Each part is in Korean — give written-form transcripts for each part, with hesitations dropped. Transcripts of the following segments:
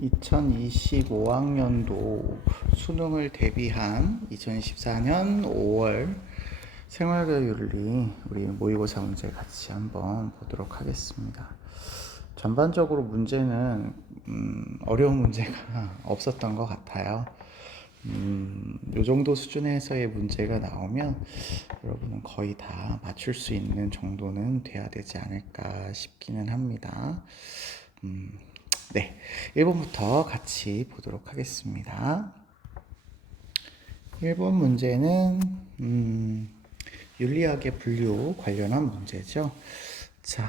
2025학년도 수능을 대비한 2014년 5월 생활교육윤리 우리 모의고사 문제 같이 한번 보도록 하겠습니다. 전반적으로 문제는 어려운 문제가 없었던 것 같아요. 이 정도 수준에서의 문제가 나오면 여러분은 거의 다 맞출 수 있는 정도는 돼야 되지 않을까 싶기는 합니다. 네, 1번부터 같이 보도록 하겠습니다. 1번 문제는 윤리학의 분류 관련한 문제죠. 자,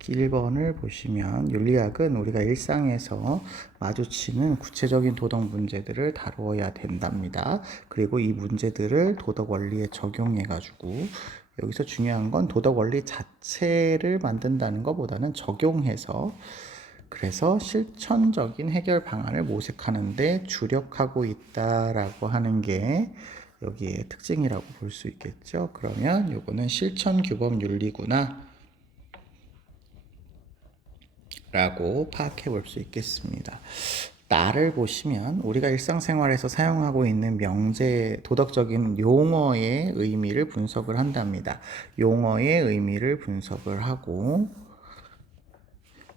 1번을 보시면 윤리학은 우리가 일상에서 마주치는 구체적인 도덕 문제들을 다루어야 된답니다. 그리고 이 문제들을 도덕 원리에 적용해가지고 여기서 중요한 건 도덕 원리 자체를 만든다는 것보다는 적용해서 그래서 실천적인 해결 방안을 모색하는데 주력하고 있다라고 하는 게 여기에 특징이라고 볼 수 있겠죠. 그러면 요거는 실천 규범 윤리구나 라고 파악해 볼 수 있겠습니다. 나를 보시면 우리가 일상생활에서 사용하고 있는 명제, 도덕적인 용어의 의미를 분석을 한답니다. 용어의 의미를 분석을 하고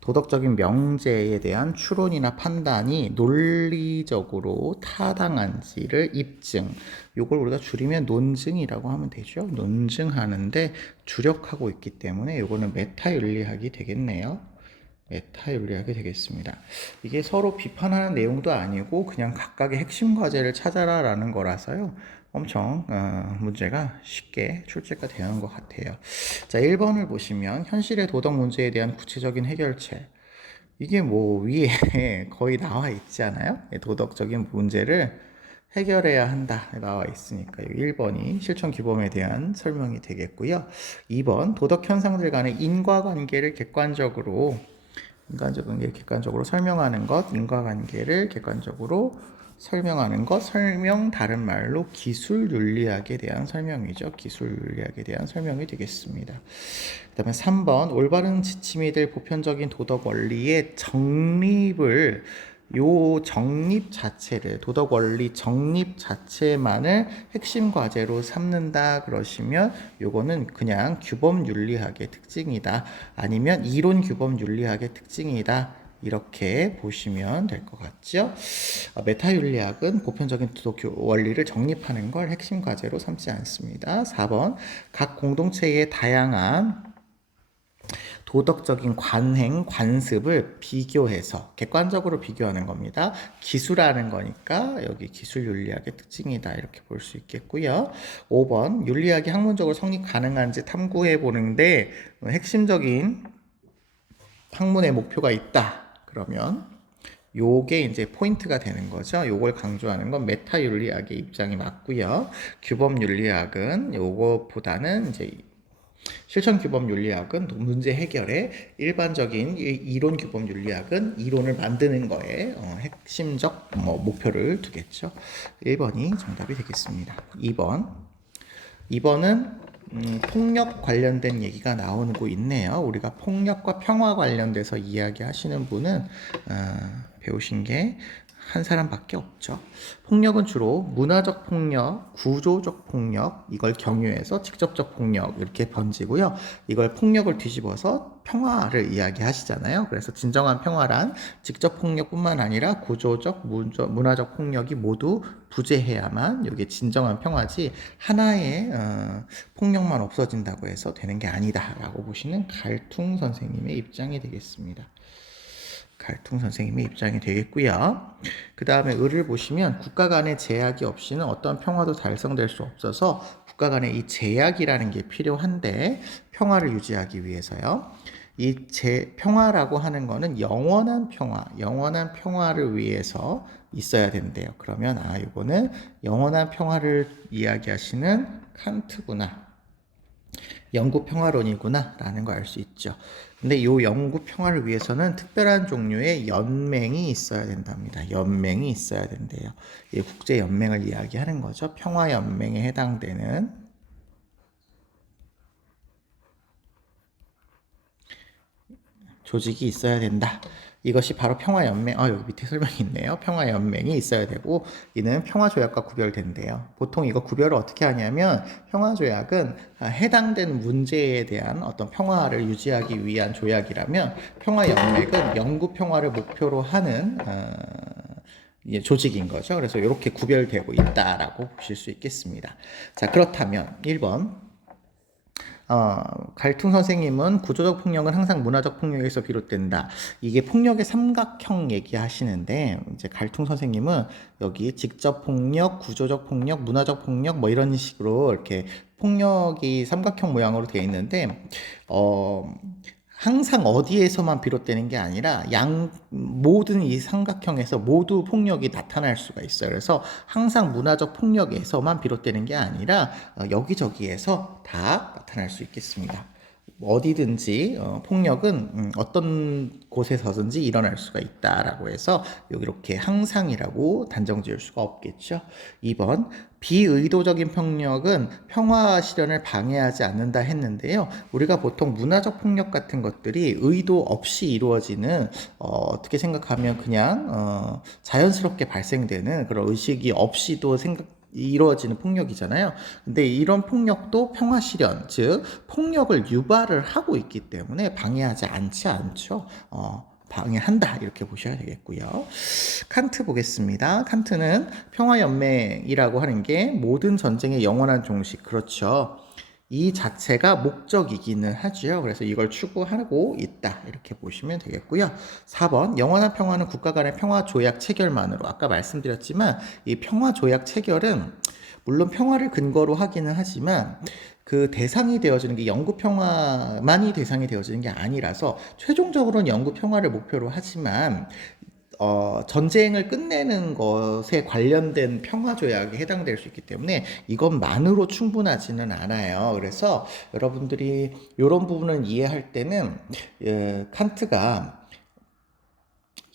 도덕적인 명제에 대한 추론이나 판단이 논리적으로 타당한지를 입증. 이걸 우리가 줄이면 논증이라고 하면 되죠. 논증하는데 주력하고 있기 때문에 이거는 메타윤리학이 되겠네요. 메타윤리학이 되겠습니다. 이게 서로 비판하는 내용도 아니고 그냥 각각의 핵심 과제를 찾아라 라는 거라서요. 엄청 문제가 쉽게 출제가 되는 것 같아요. 자, 1번을 보시면 현실의 도덕 문제에 대한 구체적인 해결책. 이게 뭐 위에 거의 나와 있잖아요. 도덕적인 문제를 해결해야 한다 나와 있으니까 1번이 실천 규범에 대한 설명이 되겠고요. 2번 도덕 현상들 간의 인과관계를 객관적으로 설명하는 것, 인과관계를 객관적으로 설명하는 것, 설명 다른 말로 기술 윤리학에 대한 설명이죠. 기술 윤리학에 대한 설명이 되겠습니다. 그 다음에 3번 올바른 지침이 될 보편적인 도덕 원리의 정립을 요 정립 자체를 도덕 원리 정립 자체만을 핵심 과제로 삼는다 그러시면 요거는 그냥 규범 윤리학의 특징이다 아니면 이론 규범 윤리학의 특징이다 이렇게 보시면 될 것 같죠. 메타 윤리학은 보편적인 도덕 원리를 정립하는 걸 핵심 과제로 삼지 않습니다. 4번 각 공동체의 다양한 도덕적인 관행, 관습을 비교해서 객관적으로 비교하는 겁니다. 기술하는 거니까 여기 기술 윤리학의 특징이다 이렇게 볼 수 있겠고요. 5번 윤리학이 학문적으로 성립 가능한지 탐구해 보는데 핵심적인 학문의 목표가 있다. 그러면 요게 이제 포인트가 되는 거죠. 요걸 강조하는 건 메타 윤리학의 입장이 맞고요. 규범 윤리학은 요거보다는 이제 실천 규범 윤리학은 문제 해결에 일반적인 이론 규범 윤리학은 이론을 만드는 거에 핵심적 목표를 두겠죠. 1번이 정답이 되겠습니다. 2번은 폭력 관련된 얘기가 나오고 있네요. 우리가 폭력과 평화 관련돼서 이야기하시는 분은 배우신 게 한 사람밖에 없죠. 폭력은 주로 문화적 폭력, 구조적 폭력, 이걸 경유해서 직접적 폭력 이렇게 번지고요. 이걸 폭력을 뒤집어서 평화를 이야기하시잖아요. 그래서 진정한 평화란 직접 폭력뿐만 아니라 구조적, 문화적 폭력이 모두 부재해야만 이게 진정한 평화지 하나의 폭력만 없어진다고 해서 되는 게 아니다라고 보시는 갈퉁 선생님의 입장이 되겠습니다. 갈퉁 선생님의 입장이 되겠고요. 그 다음에 을을 보시면 국가 간의 제약이 없이는 어떤 평화도 달성될 수 없어서 국가 간의 이 제약이라는 게 필요한데 평화를 유지하기 위해서요. 이 평화라고 하는 거는 영원한 평화를 위해서 있어야 된대요. 그러면 이거는 영원한 평화를 이야기하시는 칸트구나. 영구 평화론이구나 라는 걸 알 수 있죠. 근데 이 영구 평화를 위해서는 특별한 종류의 연맹이 있어야 된답니다. 연맹이 있어야 된대요. 이 국제연맹을 이야기하는 거죠. 평화연맹에 해당되는 조직이 있어야 된다. 이것이 바로 평화연맹, 여기 밑에 설명이 있네요. 평화연맹이 있어야 되고, 이는 평화조약과 구별된대요. 보통 이거 구별을 어떻게 하냐면, 평화조약은 해당된 문제에 대한 어떤 평화를 유지하기 위한 조약이라면, 평화연맹은 영구 평화를 목표로 하는, 조직인 거죠. 그래서 이렇게 구별되고 있다라고 보실 수 있겠습니다. 자, 그렇다면 1번. 갈퉁 선생님은 구조적 폭력은 항상 문화적 폭력에서 비롯된다. 이게 폭력의 삼각형 얘기하시는데, 이제 갈퉁 선생님은 여기 직접 폭력, 구조적 폭력, 문화적 폭력, 뭐 이런 식으로 이렇게 폭력이 삼각형 모양으로 되어 있는데, 항상 어디에서만 비롯되는 게 아니라 모든 이 삼각형에서 모두 폭력이 나타날 수가 있어요. 그래서 항상 문화적 폭력에서만 비롯되는 게 아니라 여기저기에서 다 나타날 수 있겠습니다. 어디든지 폭력은 어떤 곳에서든지 일어날 수가 있다라고 해서 여기 이렇게 항상이라고 단정 지을 수가 없겠죠. 2번 비의도적인 폭력은 평화 실현을 방해하지 않는다 했는데요. 우리가 보통 문화적 폭력 같은 것들이 의도 없이 이루어지는 어떻게 생각하면 그냥 자연스럽게 발생되는 그런 의식이 없이도 이루어지는 폭력이잖아요. 근데 이런 폭력도 평화 실현, 즉 폭력을 유발을 하고 있기 때문에 방해하지 않죠. 방해한다 이렇게 보셔야 되겠고요. 칸트 보겠습니다. 칸트는 평화연맹이라고 하는 게 모든 전쟁의 영원한 종식, 그렇죠. 이 자체가 목적이기는 하죠. 그래서 이걸 추구하고 있다 이렇게 보시면 되겠고요. 4번 영원한 평화는 국가 간의 평화 조약 체결만으로, 아까 말씀드렸지만 이 평화 조약 체결은 물론 평화를 근거로 하기는 하지만 그 대상이 되어지는 게 영구 평화만이 대상이 되어지는 게 아니라서 최종적으로는 영구 평화를 목표로 하지만 전쟁을 끝내는 것에 관련된 평화조약에 해당될 수 있기 때문에 이것만으로 충분하지는 않아요. 그래서 여러분들이 이런 부분을 이해할 때는 칸트가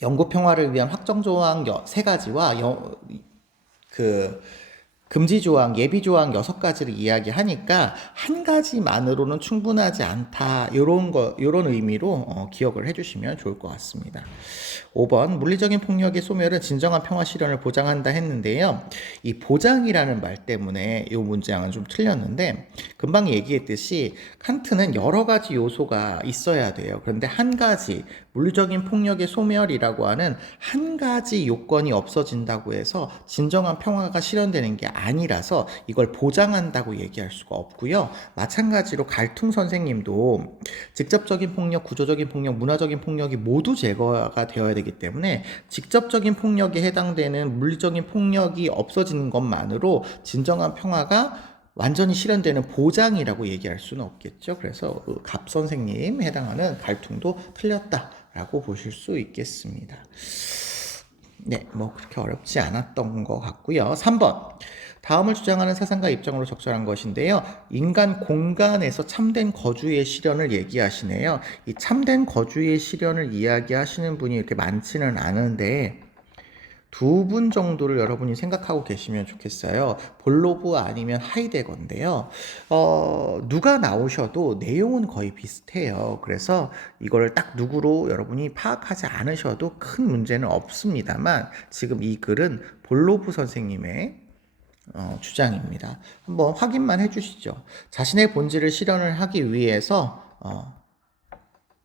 영구 평화를 위한 확정조항 3가지와 금지조항, 예비조항 6가지를 이야기하니까 한 가지만으로는 충분하지 않다. 요런 의미로 기억을 해주시면 좋을 것 같습니다. 5번 물리적인 폭력의 소멸은 진정한 평화 실현을 보장한다 했는데요. 이 보장이라는 말 때문에 이 문장은 좀 틀렸는데, 금방 얘기했듯이 칸트는 여러 가지 요소가 있어야 돼요. 그런데 한 가지 물리적인 폭력의 소멸이라고 하는 한 가지 요건이 없어진다고 해서 진정한 평화가 실현되는 게 아니라서 이걸 보장한다고 얘기할 수가 없고요. 마찬가지로 갈퉁 선생님도 직접적인 폭력, 구조적인 폭력, 문화적인 폭력이 모두 제거가 되어야 되기 때문에 직접적인 폭력에 해당되는 물리적인 폭력이 없어지는 것만으로 진정한 평화가 완전히 실현되는 보장이라고 얘기할 수는 없겠죠. 그래서 갑 선생님 해당하는 갈퉁도 틀렸다라고 보실 수 있겠습니다. 네, 뭐 그렇게 어렵지 않았던 것 같고요. 3번. 다음을 주장하는 사상가 입장으로 적절한 것인데요. 인간 공간에서 참된 거주의 실현을 얘기하시네요. 이 참된 거주의 실현을 이야기하시는 분이 이렇게 많지는 않은데 2분 정도를 여러분이 생각하고 계시면 좋겠어요. 볼로브 아니면 하이데거인데요. 누가 나오셔도 내용은 거의 비슷해요. 그래서 이걸 딱 누구로 여러분이 파악하지 않으셔도 큰 문제는 없습니다만 지금 이 글은 볼로브 선생님의 주장입니다. 한번 확인만 해주시죠. 자신의 본질을 실현을 하기 위해서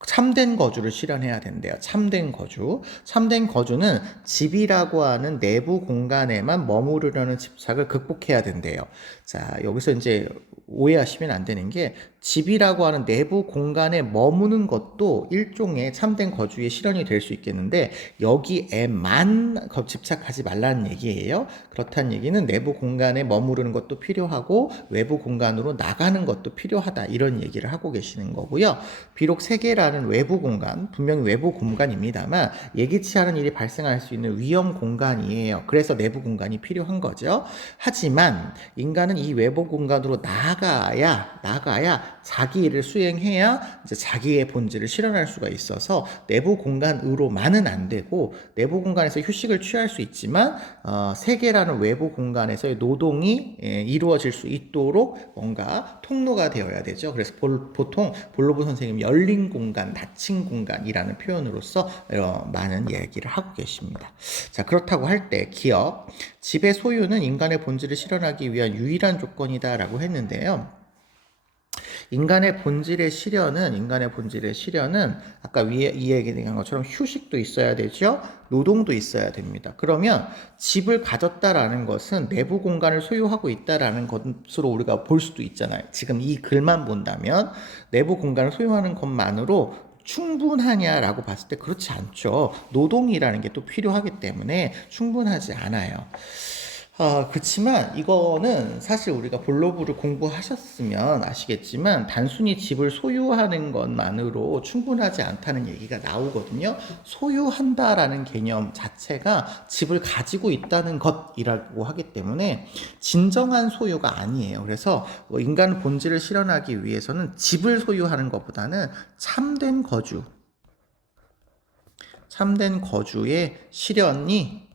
참된 거주를 실현해야 된대요. 참된 거주. 참된 거주는 집이라고 하는 내부 공간에만 머무르려는 집착을 극복해야 된대요. 자, 여기서 이제 오해하시면 안 되는 게 집이라고 하는 내부 공간에 머무는 것도 일종의 참된 거주의 실현이 될 수 있겠는데 여기에만 집착하지 말라는 얘기예요. 그렇다는 얘기는 내부 공간에 머무르는 것도 필요하고 외부 공간으로 나가는 것도 필요하다 이런 얘기를 하고 계시는 거고요. 비록 세계라는 외부 공간, 분명히 외부 공간입니다만 예기치 않은 일이 발생할 수 있는 위험 공간이에요. 그래서 내부 공간이 필요한 거죠. 하지만 인간은 이 외부 공간으로 나가야 자기 일을 수행해야 이제 자기의 본질을 실현할 수가 있어서 내부 공간으로만은 안 되고 내부 공간에서 휴식을 취할 수 있지만 세계라는 외부 공간에서의 노동이 이루어질 수 있도록 뭔가 통로가 되어야 되죠. 그래서 보통 볼로브 선생님 열린 공간, 닫힌 공간이라는 표현으로서 많은 얘기를 하고 계십니다. 자, 그렇다고 할 때 기억, 집의 소유는 인간의 본질을 실현하기 위한 유일한 조건이다라고 했는데요. 인간의 본질의 실현은 아까 위에 이 얘기한 것처럼 휴식도 있어야 되죠. 노동도 있어야 됩니다. 그러면 집을 가졌다라는 것은 내부 공간을 소유하고 있다라는 것으로 우리가 볼 수도 있잖아요. 지금 이 글만 본다면 내부 공간을 소유하는 것만으로 충분하냐라고 봤을 때 그렇지 않죠. 노동이라는 게 또 필요하기 때문에 충분하지 않아요. 그렇지만 이거는 사실 우리가 볼로브를 공부하셨으면 아시겠지만 단순히 집을 소유하는 것만으로 충분하지 않다는 얘기가 나오거든요. 소유한다라는 개념 자체가 집을 가지고 있다는 것이라고 하기 때문에 진정한 소유가 아니에요. 그래서 인간 본질을 실현하기 위해서는 집을 소유하는 것보다는 참된 거주의 실현이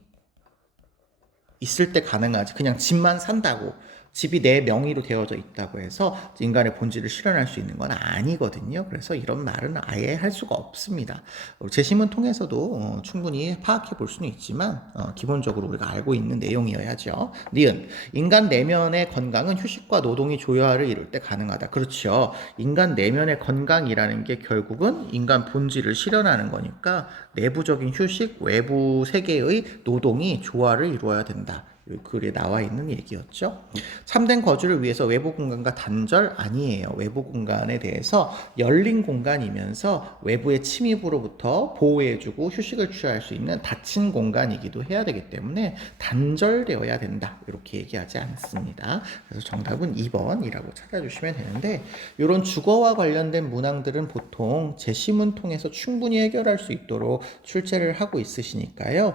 있을 때 가능하지. 그냥 집만 산다고 집이 내 명의로 되어져 있다고 해서 인간의 본질을 실현할 수 있는 건 아니거든요. 그래서 이런 말은 아예 할 수가 없습니다. 재심은 통해서도 충분히 파악해 볼 수는 있지만 기본적으로 우리가 알고 있는 내용이어야죠. 니은 인간 내면의 건강은 휴식과 노동이 조화를 이룰 때 가능하다. 그렇죠. 인간 내면의 건강이라는 게 결국은 인간 본질을 실현하는 거니까 내부적인 휴식, 외부 세계의 노동이 조화를 이루어야 된다. 글에 나와 있는 얘기였죠. 참된 거주를 위해서 외부 공간과 단절 아니에요. 외부 공간에 대해서 열린 공간이면서 외부의 침입으로부터 보호해주고 휴식을 취할 수 있는 닫힌 공간이기도 해야 되기 때문에 단절되어야 된다. 이렇게 얘기하지 않습니다. 그래서 정답은 2번이라고 찾아주시면 되는데 이런 주거와 관련된 문항들은 보통 제시문 통해서 충분히 해결할 수 있도록 출제를 하고 있으시니까요.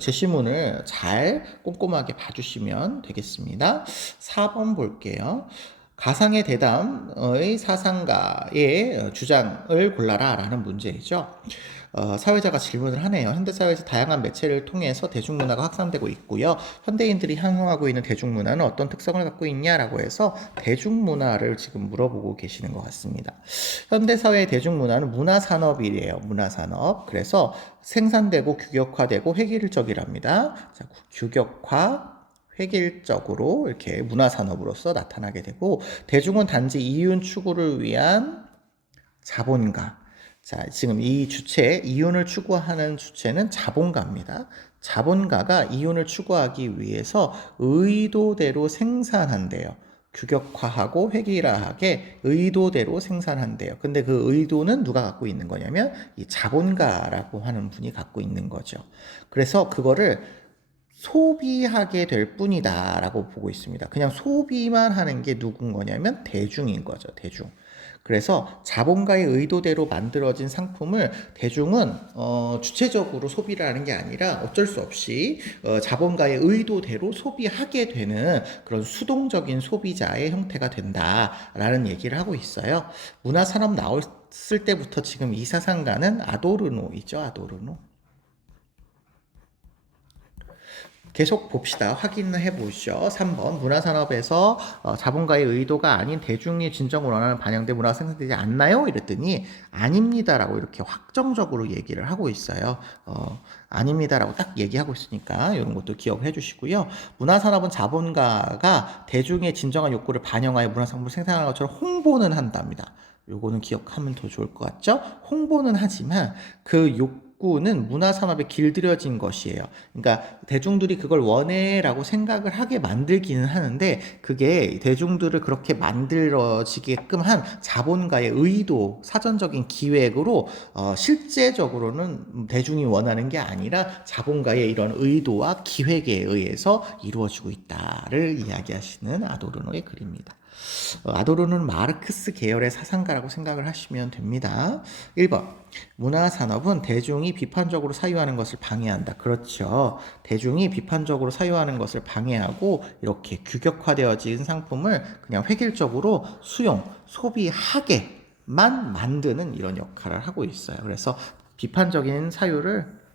제시문을 잘 꼼꼼하게 봐주시면 되겠습니다. 4번 볼게요. 가상의 대담의 사상가의 주장을 골라라 라는 문제이죠. 사회자가 질문을 하네요. 현대사회에서 다양한 매체를 통해서 대중문화가 확산되고 있고요. 현대인들이 향유하고 있는 대중문화는 어떤 특성을 갖고 있냐라고 해서 대중문화를 지금 물어보고 계시는 것 같습니다. 현대사회의 대중문화는 문화산업이래요. 문화산업. 그래서 생산되고 규격화되고 획일적이랍니다. 자, 규격화, 획일적으로 이렇게 문화산업으로서 나타나게 되고 대중은 단지 이윤 추구를 위한 자본가. 자, 지금 이 주체, 이윤을 추구하는 주체는 자본가입니다. 자본가가 이윤을 추구하기 위해서 의도대로 생산한대요. 규격화하고 획일화하게 의도대로 생산한대요. 근데 그 의도는 누가 갖고 있는 거냐면 이 자본가라고 하는 분이 갖고 있는 거죠. 그래서 그거를 소비하게 될 뿐이다 라고 보고 있습니다. 그냥 소비만 하는 게 누군 거냐면 대중인 거죠. 대중. 그래서 자본가의 의도대로 만들어진 상품을 대중은 주체적으로 소비를 하는 게 아니라 어쩔 수 없이 자본가의 의도대로 소비하게 되는 그런 수동적인 소비자의 형태가 된다라는 얘기를 하고 있어요. 문화산업 나왔을 때부터 지금 이 사상가는 아도르노이죠. 아도르노. 계속 봅시다. 확인해 보시죠. 3번 문화산업에서 자본가의 의도가 아닌 대중이 진정으로 원하는 반영된 문화가 생산되지 않나요? 이랬더니 아닙니다라고 이렇게 확정적으로 얘기를 하고 있어요. 아닙니다라고 딱 얘기하고 있으니까 이런 것도 기억해 주시고요. 문화산업은 자본가가 대중의 진정한 욕구를 반영하여 문화상품을 생산하는 것처럼 홍보는 한답니다. 요거는 기억하면 더 좋을 것 같죠? 홍보는 하지만 그 욕구는 문화산업에 길들여진 것이에요. 그러니까 대중들이 그걸 원해라고 생각을 하게 만들기는 하는데 그게 대중들을 그렇게 만들어지게끔 한 자본가의 의도, 사전적인 기획으로 실제적으로는 대중이 원하는 게 아니라 자본가의 이런 의도와 기획에 의해서 이루어지고 있다를 이야기하시는 아도르노의 글입니다. 아도르는 마르크스 계열의 사상가라고 생각을 하시면 됩니다. 1번. 문화산업은 대중이 비판적으로 사유하는 것을 방해한다. 그렇죠. 대중이 비판적으로 사유하는 것을 방해하고 이렇게 규격화되어진 상품을 그냥 획일적으로 수용, 소비하게만 만드는 이런 역할을 하고 있어요. 그래서 비판적인 사유를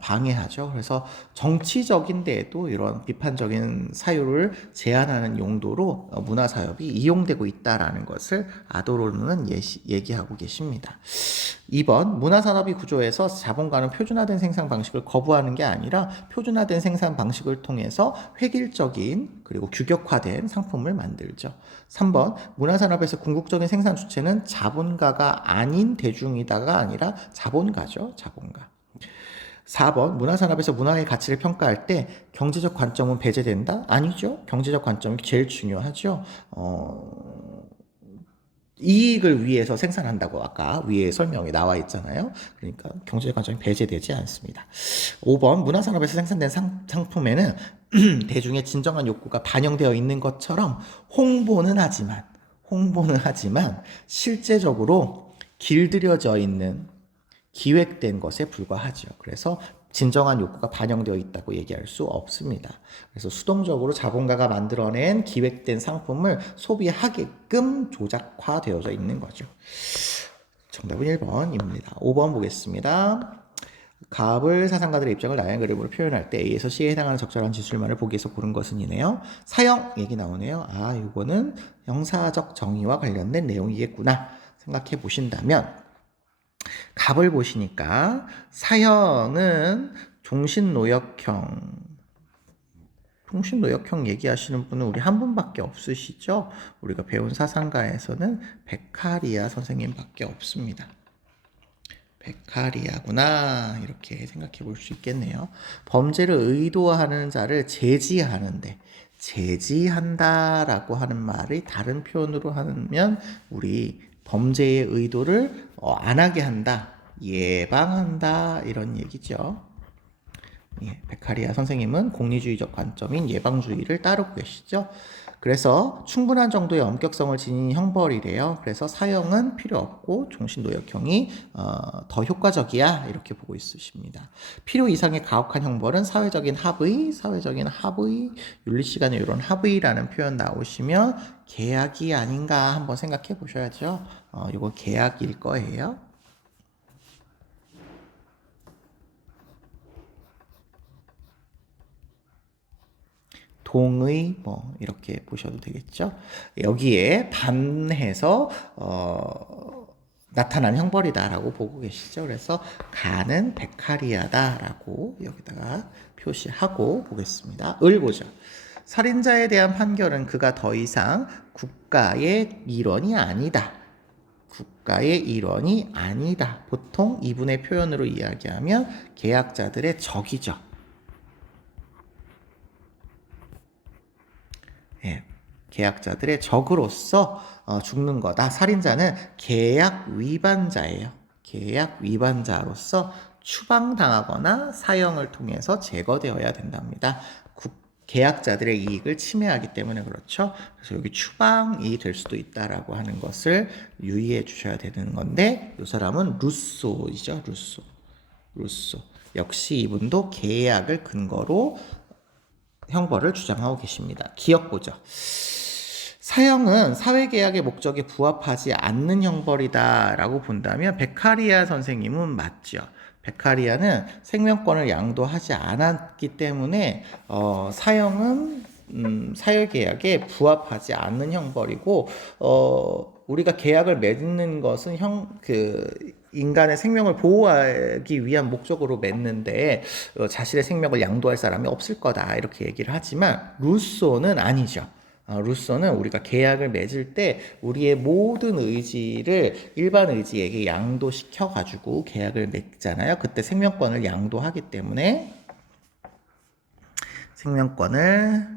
방해하죠. 그래서 정치적인 데에도 이런 비판적인 사유를 제한하는 용도로 문화사업이 이용되고 있다라는 것을 아도르는 얘기하고 계십니다. 2번, 문화산업이 구조에서 자본가는 표준화된 생산 방식을 거부하는 게 아니라 표준화된 생산 방식을 통해서 획일적인 그리고 규격화된 상품을 만들죠. 3번, 문화산업에서 궁극적인 생산 주체는 자본가가 아닌 대중이다가 아니라 자본가죠. 자본가. 4번, 문화산업에서 문화의 가치를 평가할 때 경제적 관점은 배제된다? 아니죠. 경제적 관점이 제일 중요하죠. 이익을 위해서 생산한다고 아까 위에 설명이 나와 있잖아요. 그러니까 경제적 관점이 배제되지 않습니다. 5번, 문화산업에서 생산된 상품에는 대중의 진정한 욕구가 반영되어 있는 것처럼 홍보는 하지만 실제적으로 길들여져 있는 기획된 것에 불과하죠. 그래서 진정한 욕구가 반영되어 있다고 얘기할 수 없습니다. 그래서 수동적으로 자본가가 만들어낸 기획된 상품을 소비하게끔 조작화되어져 있는 거죠. 정답은 1번입니다. 5번 보겠습니다. 가불 사상가들의 입장을 나의 그림으로 표현할 때 A에서 C에 해당하는 적절한 진술만을 보기에서 고른 것은 이네요. 사형 얘기 나오네요. 아, 이거는 형사적 정의와 관련된 내용이겠구나 생각해 보신다면 갑을 보시니까 사형은 종신노역형 얘기하시는 분은 우리 한 분밖에 없으시죠? 우리가 배운 사상가에서는 베카리아 선생님밖에 없습니다. 베카리아구나 이렇게 생각해 볼 수 있겠네요. 범죄를 의도하는 자를 제지한다라고 하는 말이 다른 표현으로 하면 우리 범죄의 의도를 안 하게 한다, 예방한다 이런 얘기죠. 예, 베카리아 선생님은 공리주의적 관점인 예방주의를 따르고 계시죠. 그래서 충분한 정도의 엄격성을 지닌 형벌이래요. 그래서 사형은 필요 없고 종신노역형이 더 효과적이야 이렇게 보고 있으십니다. 필요 이상의 가혹한 형벌은 사회적인 합의, 윤리시간에 이런 합의라는 표현 나오시면 계약이 아닌가 한번 생각해 보셔야죠. 이거 계약일 거예요. 동의 뭐 이렇게 보셔도 되겠죠. 여기에 반해서 나타난 형벌이다라고 보고 계시죠. 그래서 가는 베카리아다라고 여기다가 표시하고 보겠습니다. 을 보죠. 살인자에 대한 판결은 그가 더 이상 국가의 일원이 아니다. 국가의 일원이 아니다. 보통 이분의 표현으로 이야기하면 계약자들의 적이죠. 예, 계약자들의 적으로서 죽는 거다. 살인자는 계약 위반자예요. 계약 위반자로서 추방당하거나 사형을 통해서 제거되어야 된답니다. 계약자들의 이익을 침해하기 때문에 그렇죠. 그래서 여기 추방이 될 수도 있다라고 하는 것을 유의해 주셔야 되는 건데 이 사람은 루소이죠. 루소. 역시 이분도 계약을 근거로 형벌을 주장하고 계십니다. 기억 보죠. 사형은 사회계약의 목적에 부합하지 않는 형벌이다라고 본다면 베카리아 선생님은 맞죠. 베카리아는 생명권을 양도하지 않았기 때문에 사형은 사회계약에 부합하지 않는 형벌이고 우리가 계약을 맺는 것은 인간의 생명을 보호하기 위한 목적으로 맺는데 자신의 생명을 양도할 사람이 없을 거다 이렇게 얘기를 하지만 루소는 아니죠. 루소는 우리가 계약을 맺을 때 우리의 모든 의지를 일반 의지에게 양도시켜 가지고 계약을 맺잖아요. 그때 생명권을 양도하기 때문에 생명권을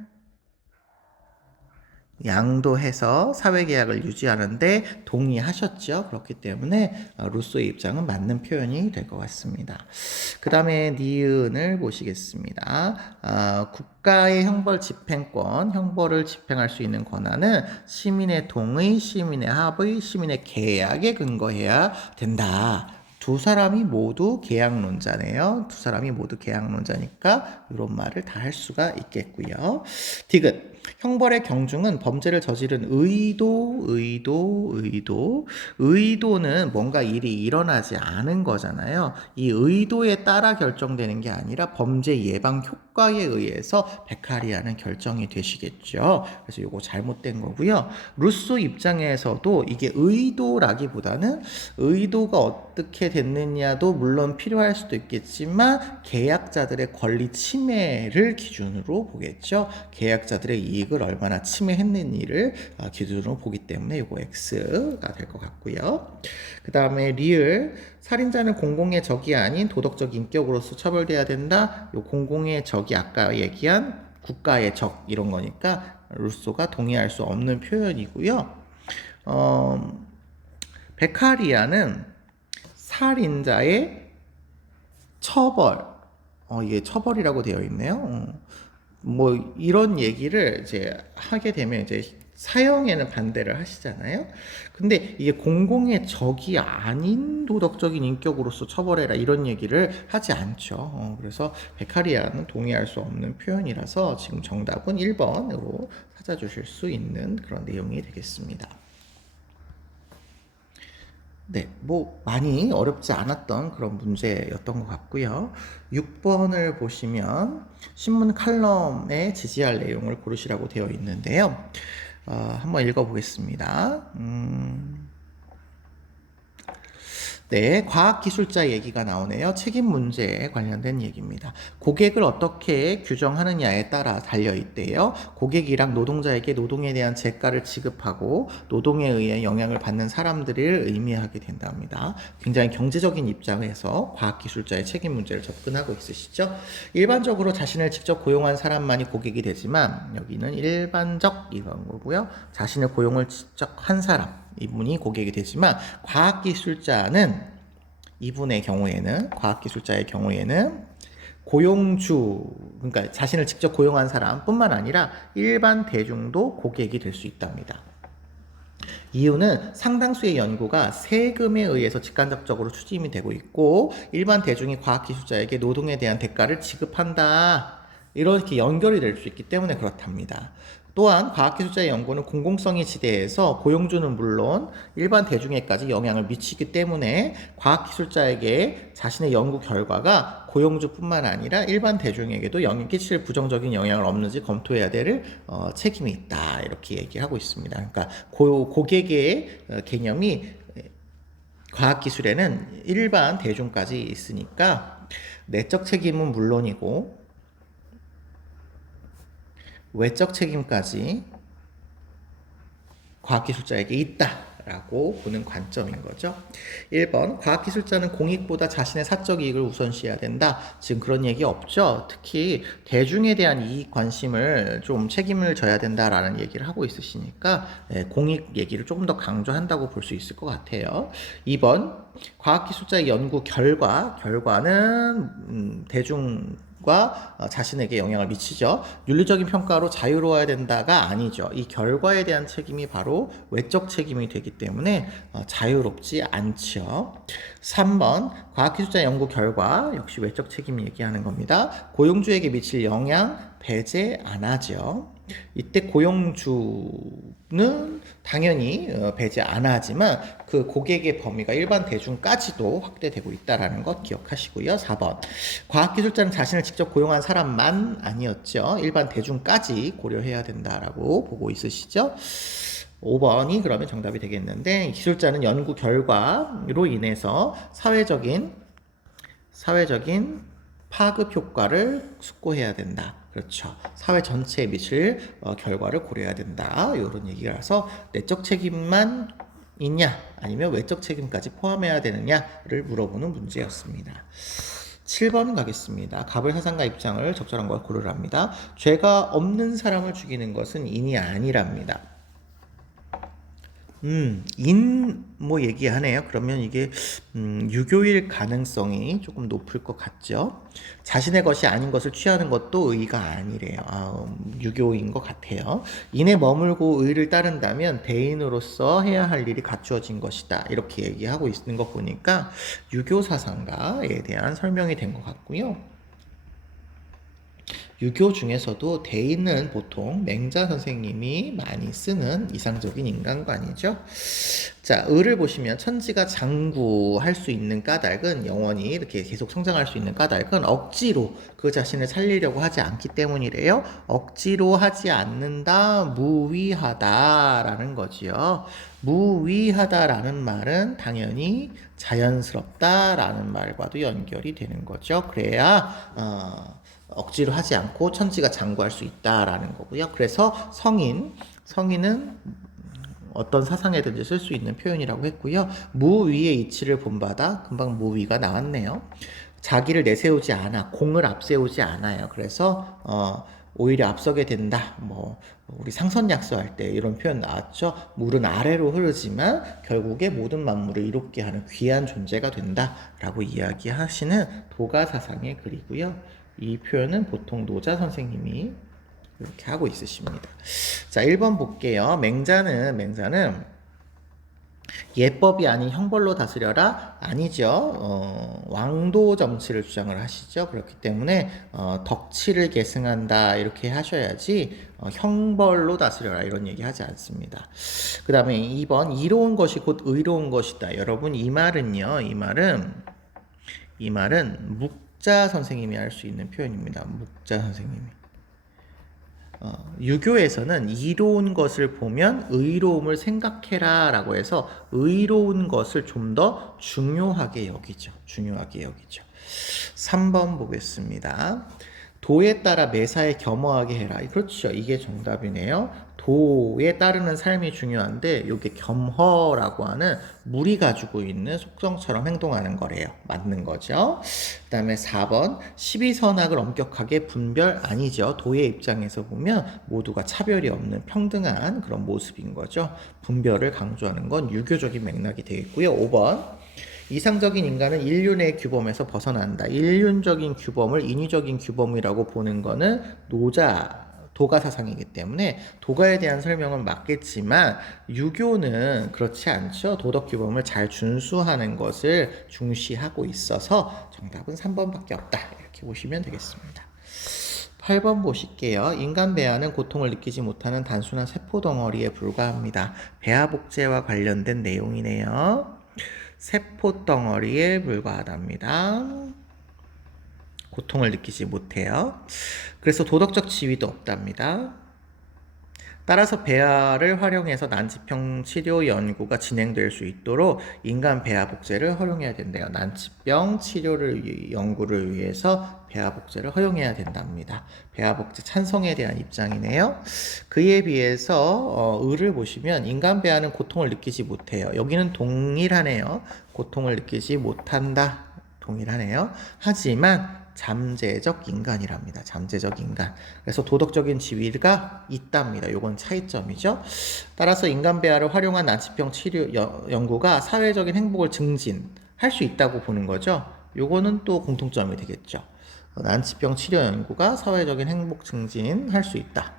양도해서 사회계약을 유지하는데 동의하셨죠. 그렇기 때문에 루소의 입장은 맞는 표현이 될 것 같습니다. 그 다음에 니은을 보시겠습니다. 국가의 형벌 집행권, 형벌을 집행할 수 있는 권한은 시민의 동의, 시민의 합의, 시민의 계약에 근거해야 된다. 두 사람이 모두 계약론자네요. 두 사람이 모두 계약론자니까 이런 말을 다 할 수가 있겠고요. 디귿. 형벌의 경중은 범죄를 저지른 의도는 뭔가 일이 일어나지 않은 거잖아요. 이 의도에 따라 결정되는 게 아니라 범죄 예방 효과에 의해서 베카리아는 결정이 되시겠죠. 그래서 이거 잘못된 거고요. 루소 입장에서도 이게 의도라기보다는 의도가 어떻게 됐느냐도 물론 필요할 수도 있겠지만 계약자들의 권리 침해를 기준으로 보겠죠. 계약자들의 이익을 얼마나 침해했는지를 기준으로 보기 때문에 이거 X가 될 것 같고요. 그 다음에 리을. 살인자는 공공의 적이 아닌 도덕적 인격으로서 처벌돼야 된다. 요 공공의 적이 아까 얘기한 국가의 적 이런 거니까 루소가 동의할 수 없는 표현이고요. 베카리아는 살인자의 처벌, 이게 처벌이라고 되어 있네요. 뭐 이런 얘기를 이제 하게 되면 이제 사형에는 반대를 하시잖아요. 근데 이게 공공의 적이 아닌 도덕적인 인격으로서 처벌해라 이런 얘기를 하지 않죠. 그래서 베카리아는 동의할 수 없는 표현이라서 지금 정답은 1번으로 찾아주실 수 있는 그런 내용이 되겠습니다. 네, 뭐 많이 어렵지 않았던 그런 문제였던 것 같고요. 6번을 보시면 신문 칼럼에 지지할 내용을 고르시라고 되어 있는데요. 한번 읽어보겠습니다. 네, 과학기술자 얘기가 나오네요. 책임 문제에 관련된 얘기입니다. 고객을 어떻게 규정하느냐에 따라 달려있대요. 고객이랑 노동자에게 노동에 대한 재가를 지급하고 노동에 의해 영향을 받는 사람들을 의미하게 된답니다. 굉장히 경제적인 입장에서 과학기술자의 책임 문제를 접근하고 있으시죠. 일반적으로 자신을 직접 고용한 사람만이 고객이 되지만 여기는 일반적 이런 거고요. 자신의 고용을 직접 한 사람 이분이 고객이 되지만 과학기술자의 경우에는 고용주, 그러니까 자신을 직접 고용한 사람뿐만 아니라 일반 대중도 고객이 될 수 있답니다. 이유는 상당수의 연구가 세금에 의해서 직간접적으로 추진이 되고 있고 일반 대중이 과학기술자에게 노동에 대한 대가를 지급한다. 이렇게 연결이 될 수 있기 때문에 그렇답니다. 또한 과학기술자의 연구는 공공성이 지대해서 고용주는 물론 일반 대중에까지 영향을 미치기 때문에 과학기술자에게 자신의 연구 결과가 고용주뿐만 아니라 일반 대중에게도 끼칠 부정적인 영향을 없는지 검토해야 될 책임이 있다. 이렇게 얘기하고 있습니다. 그러니까 고객의 개념이 과학기술에는 일반 대중까지 있으니까 내적 책임은 물론이고 외적 책임까지 과학기술자에게 있다라고 보는 관점인 거죠. 1번, 과학기술자는 공익보다 자신의 사적 이익을 우선시해야 된다. 지금 그런 얘기 없죠. 특히 대중에 대한 이익 관심을 좀 책임을 져야 된다라는 얘기를 하고 있으시니까 공익 얘기를 조금 더 강조한다고 볼 수 있을 것 같아요. 2번, 과학기술자의 연구 결과는 대중과 자신에게 영향을 미치죠. 윤리적인 평가로 자유로워야 된다가 아니죠. 이 결과에 대한 책임이 바로 외적 책임이 되기 때문에 자유롭지 않죠. 3번, 과학기술자 연구 결과 역시 외적 책임 얘기하는 겁니다. 고용주에게 미칠 영향 배제 안 하죠. 이때 고용주는 당연히 배제 안 하지만 그 고객의 범위가 일반 대중까지도 확대되고 있다는 것 기억하시고요. 4번, 과학기술자는 자신을 직접 고용한 사람만 아니었죠. 일반 대중까지 고려해야 된다라고 보고 있으시죠. 5번이 그러면 정답이 되겠는데 기술자는 연구 결과로 인해서 사회적인 파급 효과를 숙고해야 된다. 그렇죠. 사회 전체에 미칠 결과를 고려해야 된다. 이런 얘기라서 내적 책임만 있냐 아니면 외적 책임까지 포함해야 되느냐를 물어보는 문제였습니다. 7번 가겠습니다. 갑을 사상가 입장을 적절한 걸 고르랍니다. 죄가 없는 사람을 죽이는 것은 인이 아니랍니다. 뭐 얘기하네요. 그러면 이게, 유교일 가능성이 조금 높을 것 같죠? 자신의 것이 아닌 것을 취하는 것도 의가 아니래요. 유교인 것 같아요. 인에 머물고 의를 따른다면 대인으로서 해야 할 일이 갖추어진 것이다. 이렇게 얘기하고 있는 거 보니까 유교 사상가에 대한 설명이 된 것 같고요. 유교 중에서도 대인은 보통 맹자 선생님이 많이 쓰는 이상적인 인간관이죠. 자, 을을 보시면 천지가 장구할 수 있는 까닭은 영원히 이렇게 계속 성장할 수 있는 까닭은 억지로 그 자신을 살리려고 하지 않기 때문이래요. 억지로 하지 않는다, 무위하다라는 거지요. 무위하다라는 말은 당연히 자연스럽다라는 말과도 연결이 되는 거죠. 그래야 억지로 하지 않고 천지가 장구할 수 있다라는 거고요. 그래서 성인은 어떤 사상에든지 쓸 수 있는 표현이라고 했고요. 무위의 이치를 본받아, 금방 무위가 나왔네요. 자기를 내세우지 않아, 공을 앞세우지 않아요. 그래서 오히려 앞서게 된다. 뭐 우리 상선약소할 때 이런 표현 나왔죠. 물은 아래로 흐르지만 결국에 모든 만물을 이롭게 하는 귀한 존재가 된다라고 이야기하시는 도가 사상의 글이고요. 이 표현은 보통 노자 선생님이 이렇게 하고 있으십니다. 자, 1번 볼게요. 맹자는 예법이 아닌 형벌로 다스려라? 아니죠. 왕도 정치를 주장을 하시죠. 그렇기 때문에 덕치를 계승한다 이렇게 하셔야지 형벌로 다스려라 이런 얘기 하지 않습니다. 그 다음에 2번 이로운 것이 곧 의로운 것이다. 여러분 이 말은요. 이 말은 묵자 선생님이 할 수 있는 표현입니다. 묵자 선생님이. 유교에서는 이로운 것을 보면 의로움을 생각해라 라고 해서 의로운 것을 좀 더 중요하게 여기죠. 3번 보겠습니다. 도에 따라 매사에 겸허하게 해라. 그렇죠. 이게 정답이네요. 도에 따르는 삶이 중요한데 이게 겸허라고 하는 물이 가지고 있는 속성처럼 행동하는 거래요. 맞는 거죠. 그 다음에 4번 12선악을 엄격하게 분별 아니죠. 도의 입장에서 보면 모두가 차별이 없는 평등한 그런 모습인 거죠. 분별을 강조하는 건 유교적인 맥락이 되겠고요. 5번 이상적인 인간은 인륜의 규범에서 벗어난다. 인륜적인 규범을 인위적인 규범이라고 보는 거는 도가 사상이기 때문에 도가에 대한 설명은 맞겠지만 유교는 그렇지 않죠. 도덕 규범을 잘 준수하는 것을 중시하고 있어서 정답은 3번밖에 없다. 이렇게 보시면 되겠습니다. 8번 보실게요. 인간 배아는 고통을 느끼지 못하는 단순한 세포 덩어리에 불과합니다. 배아 복제와 관련된 내용이네요. 세포 덩어리에 불과하답니다. 고통을 느끼지 못해요. 그래서 도덕적 지위도 없답니다. 따라서 배아를 활용해서 난치병 치료 연구가 진행될 수 있도록 인간 배아 복제를 허용해야 된대요. 난치병 치료를 연구를 위해서 배아 복제를 허용해야 된답니다. 배아 복제 찬성에 대한 입장이네요. 그에 비해서 을을 보시면 인간 배아는 고통을 느끼지 못해요. 여기는 동일하네요. 고통을 느끼지 못한다. 동일하네요. 하지만 잠재적 인간이랍니다. 잠재적 인간. 그래서 도덕적인 지위가 있답니다. 요건 차이점이죠. 따라서 인간 배아를 활용한 난치병 치료 연구가 사회적인 행복을 증진할 수 있다고 보는 거죠. 요거는 또 공통점이 되겠죠. 난치병 치료 연구가 사회적인 행복 증진할 수 있다.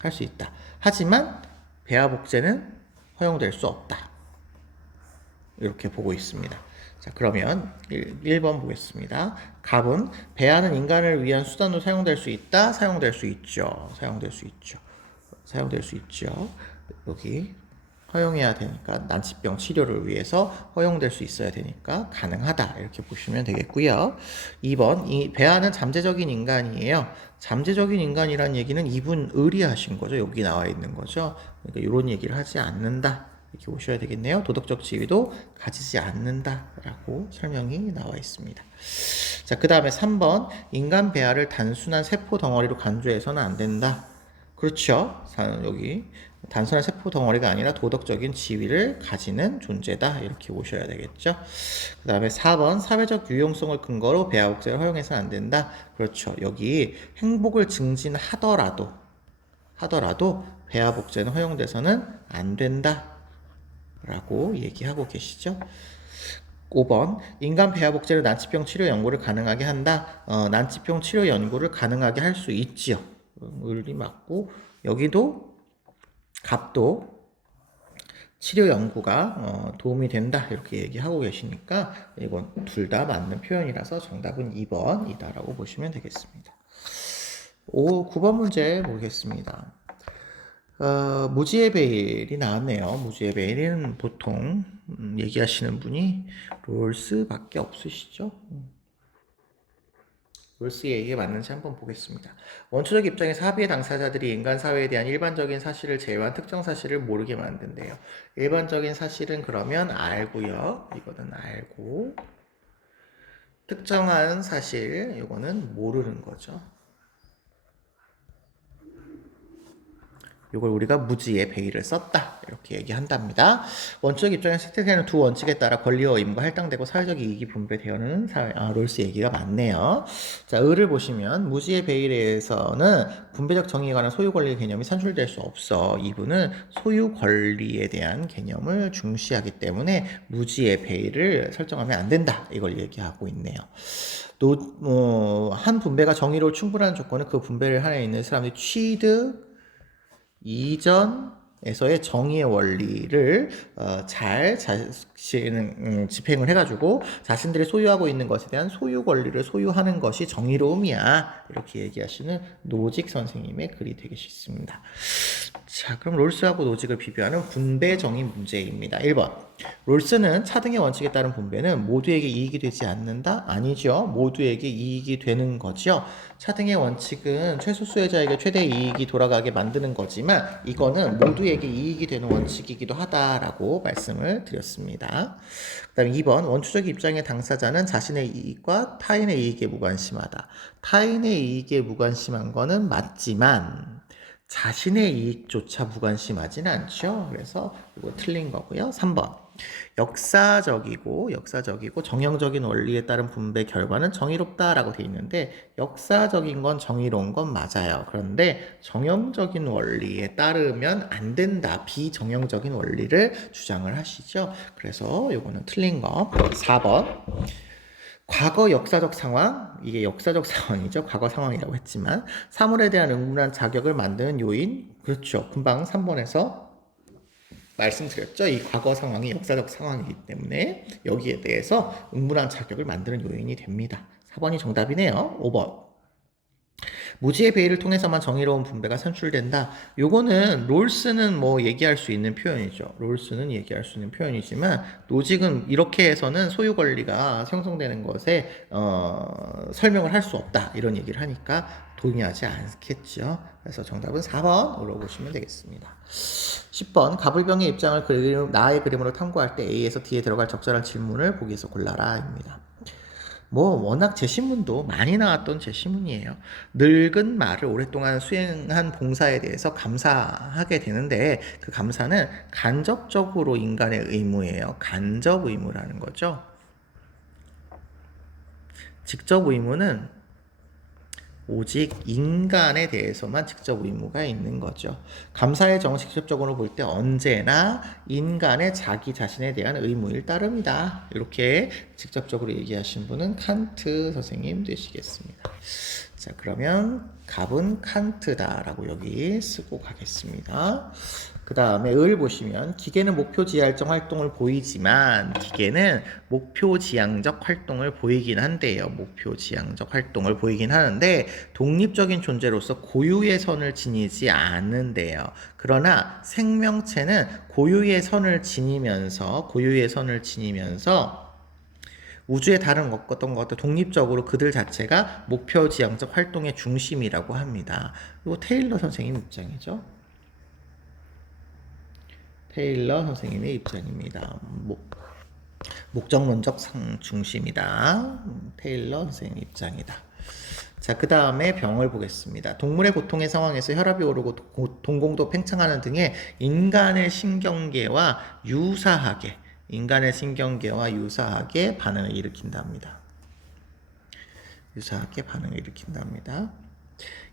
할 수 있다. 하지만 배아 복제는 허용될 수 없다. 이렇게 보고 있습니다. 자, 그러면 1번 보겠습니다. 갑은 배아는 인간을 위한 수단으로 사용될 수 있다? 사용될 수 있죠. 사용될 수 있죠. 여기 허용해야 되니까 난치병 치료를 위해서 허용될 수 있어야 되니까 가능하다. 이렇게 보시면 되겠고요. 2번 이 배아는 잠재적인 인간이에요. 잠재적인 인간이란 얘기는 이분 의리하신 거죠. 여기 나와 있는 거죠. 그러니까 이런 얘기를 하지 않는다. 이렇게 보셔야 되겠네요. 도덕적 지위도 가지지 않는다라고 설명이 나와 있습니다. 자, 그 다음에 3번 인간 배아를 단순한 세포 덩어리로 간주해서는 안 된다. 그렇죠. 여기 단순한 세포 덩어리가 아니라 도덕적인 지위를 가지는 존재다. 이렇게 보셔야 되겠죠. 그 다음에 4번 사회적 유용성을 근거로 배아 복제를 허용해서는 안 된다. 그렇죠. 여기 행복을 증진하더라도 배아 복제는 허용돼서는 안 된다 라고 얘기하고 계시죠. 5번 인간 배아 복제를 난치병 치료 연구를 가능하게 한다. 난치병 치료 연구를 가능하게 할 수 있지요. 을이 맞고 여기도 갑도 치료 연구가 도움이 된다 이렇게 얘기하고 계시니까 이건 둘 다 맞는 표현이라서 정답은 2번이다라고 보시면 되겠습니다. 9번 문제 보겠습니다. 무지의 베일이 나왔네요. 무지의 베일은 보통 얘기하시는 분이 롤스밖에 없으시죠. 롤스의 얘기가 맞는지 한번 보겠습니다. 원초적 입장에서 합의의 당사자들이 인간 사회에 대한 일반적인 사실을 제외한 특정 사실을 모르게 만든대요. 일반적인 사실은 그러면 알고요. 이거는 알고. 특정한 사실, 이거는 모르는 거죠. 이걸 우리가 무지의 베일을 썼다 이렇게 얘기한답니다. 원초적 입장에서 채택되는 두 원칙에 따라 권리와 의무가 할당되고 사회적 이익이 분배되는 롤스 얘기가 맞네요. 자, 을을 보시면 무지의 베일에서는 분배적 정의에 관한 소유 권리 개념이 산출될 수 없어. 이분은 소유 권리에 대한 개념을 중시하기 때문에 무지의 베일을 설정하면 안 된다 이걸 얘기하고 있네요. 한 분배가 정의로 충분한 조건은 그 분배를 하에 있는 사람들이 취득 이전에서의 정의의 원리를 잘 집행을 해가지고 자신들이 소유하고 있는 것에 대한 소유 권리를 소유하는 것이 정의로움이야 이렇게 얘기하시는 노직 선생님의 글이 되게 쉽습니다. 자, 그럼 롤스하고 노직을 비교하는 분배 정의 문제입니다. 1번 롤스는 차등의 원칙에 따른 분배는 모두에게 이익이 되지 않는다? 아니죠. 모두에게 이익이 되는 거죠. 차등의 원칙은 최소 수혜자에게 최대 이익이 돌아가게 만드는 거지만 이거는 모두에게 이익이 되는 원칙이기도 하다라고 말씀을 드렸습니다. 그 다음에 2번 원초적 입장의 당사자는 자신의 이익과 타인의 이익에 무관심하다. 타인의 이익에 무관심한 거는 맞지만 자신의 이익조차 무관심하지는 않죠. 그래서 이거 틀린 거고요. 3번 역사적이고 정형적인 원리에 따른 분배 결과는 정의롭다라고 되어 있는데 역사적인 건 정의로운 건 맞아요. 그런데 정형적인 원리에 따르면 안 된다. 비정형적인 원리를 주장을 하시죠. 그래서 이거는 틀린 거. 4번 과거 역사적 상황, 이게 역사적 상황이죠. 과거 상황이라고 했지만 사물에 대한 응분한 자격을 만드는 요인, 그렇죠. 금방 3번에서 말씀드렸죠. 이 과거 상황이 역사적 상황이기 때문에 여기에 대해서 응분한 자격을 만드는 요인이 됩니다. 4번이 정답이네요. 5번. 무지의 베일을 통해서만 정의로운 분배가 산출된다. 요거는 롤스는 뭐 얘기할 수 있는 표현이죠. 롤스는 얘기할 수 있는 표현이지만 노직은 이렇게 해서는 소유 권리가 형성되는 것에 설명을 할 수 없다. 이런 얘기를 하니까 동의하지 않겠죠. 그래서 정답은 4번으로 보시면 되겠습니다. 10번 가불병의 입장을 나의 그림으로 탐구할 때 A에서 D에 들어갈 적절한 질문을 보기에서 골라라 입니다. 워낙 제시문도 많이 나왔던 제시문이에요. 늙은 말을 오랫동안 수행한 봉사에 대해서 감사하게 되는데 그 감사는 간접적으로 인간의 의무예요. 간접 의무라는 거죠. 직접 의무는 오직 인간에 대해서만 직접 의무가 있는 거죠. 감사의 정을 직접적으로 볼 때 언제나 인간의 자기 자신에 대한 의무일 따름이다. 이렇게 직접적으로 얘기하신 분은 칸트 선생님 되시겠습니다. 자, 그러면 갑은 칸트다라고 여기 쓰고 가겠습니다. 그 다음에 을 보시면 기계는 목표지향적 활동을 보이지만 기계는 목표지향적 활동을 보이긴 한데요. 목표지향적 활동을 보이긴 하는데 독립적인 존재로서 고유의 선을 지니지 않는데요. 그러나 생명체는 고유의 선을 지니면서 우주의 다른 어떤 것도 독립적으로 그들 자체가 목표지향적 활동의 중심이라고 합니다. 이거 테일러 선생님 입장이죠. 테일러 선생님의 입장입니다. 목적론적 중심이다. 테일러 선생님 입장이다. 자, 그 다음에 병을 보겠습니다. 동물의 고통의 상황에서 혈압이 오르고 동공도 팽창하는 등의 인간의 신경계와 유사하게 반응을 일으킨답니다.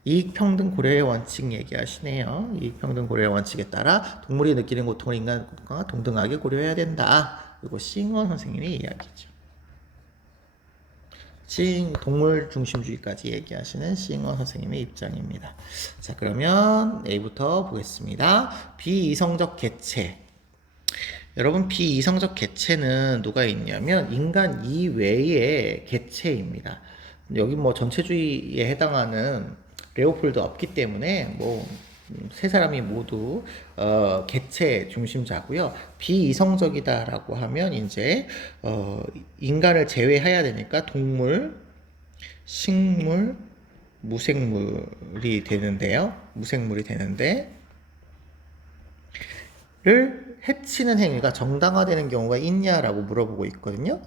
이익평등 고려의 원칙 얘기하시네요. 이익평등 고려의 원칙에 따라 동물이 느끼는 고통을 인간과 동등하게 고려해야 된다. 이거 싱원 선생님의 이야기죠. 동물 중심주의까지 얘기하시는 싱원 선생님의 입장입니다. 자, 그러면 A부터 보겠습니다. 비이성적 개체. 여러분, 비이성적 개체는 누가 있냐면 인간 이외의 개체입니다. 여기 뭐 전체주의에 해당하는 레오폴드 없기 때문에 뭐 세 사람이 모두 개체 중심자고요. 비이성적이다라고 하면 이제 인간을 제외해야 되니까 동물, 식물, 무생물이 되는데요. 무생물이 되는데 를 해치는 행위가 정당화되는 경우가 있냐라고 물어보고 있거든요.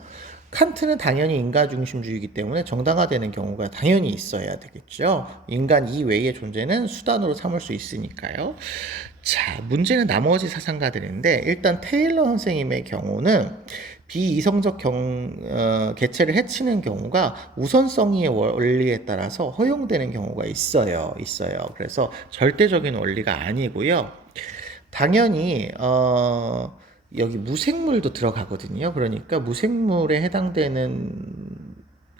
칸트는 당연히 인간 중심주의이기 때문에 정당화되는 경우가 당연히 있어야 되겠죠. 인간 이외의 존재는 수단으로 삼을 수 있으니까요. 자, 문제는 나머지 사상가들인데 일단 테일러 선생님의 경우는 비이성적 개체를 해치는 경우가 우선성의 원리에 따라서 허용되는 경우가 있어요. 그래서 절대적인 원리가 아니고요. 당연히 여기 무생물도 들어가거든요. 그러니까 무생물에 해당되는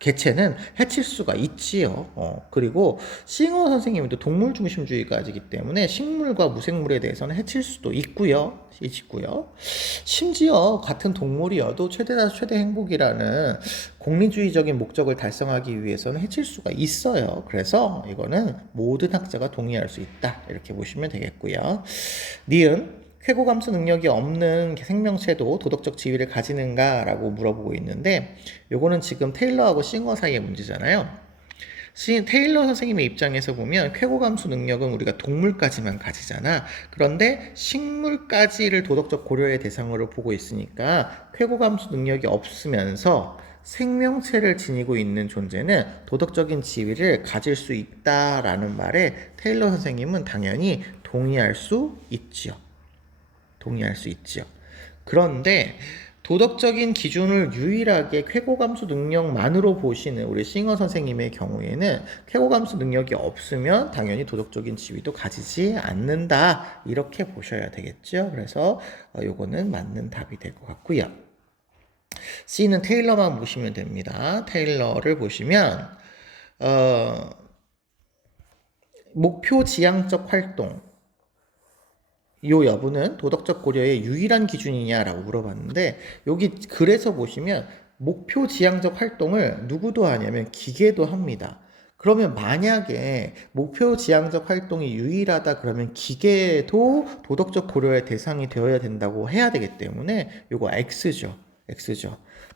개체는 해칠 수가 있지요. 그리고 싱어 선생님도 동물 중심주의가지기 때문에 식물과 무생물에 대해서는 해칠 수도 있고요. 심지어 같은 동물이어도 최대다 최대 행복이라는 공리주의적인 목적을 달성하기 위해서는 해칠 수가 있어요. 그래서 이거는 모든 학자가 동의할 수 있다. 이렇게 보시면 되겠고요. 니은 쾌고감수 능력이 없는 생명체도 도덕적 지위를 가지는가라고 물어보고 있는데 요거는 지금 테일러하고 싱어 사이의 문제잖아요. 테일러 선생님의 입장에서 보면 쾌고감수 능력은 우리가 동물까지만 가지잖아. 그런데 식물까지를 도덕적 고려의 대상으로 보고 있으니까 쾌고감수 능력이 없으면서 생명체를 지니고 있는 존재는 도덕적인 지위를 가질 수 있다라는 말에 테일러 선생님은 당연히 동의할 수 있지요. 그런데 도덕적인 기준을 유일하게 쾌고감수 능력만으로 보시는 우리 싱어 선생님의 경우에는 쾌고감수 능력이 없으면 당연히 도덕적인 지위도 가지지 않는다. 이렇게 보셔야 되겠죠. 그래서 요거는 맞는 답이 될 것 같고요. C는 테일러만 보시면 됩니다. 테일러를 보시면 목표 지향적 활동 요 여부는 도덕적 고려의 유일한 기준이냐라고 물어봤는데 여기 글에서 보시면 목표 지향적 활동을 누구도 하냐면 기계도 합니다. 그러면 만약에 목표 지향적 활동이 유일하다 그러면 기계도 도덕적 고려의 대상이 되어야 된다고 해야 되기 때문에 요거 X죠.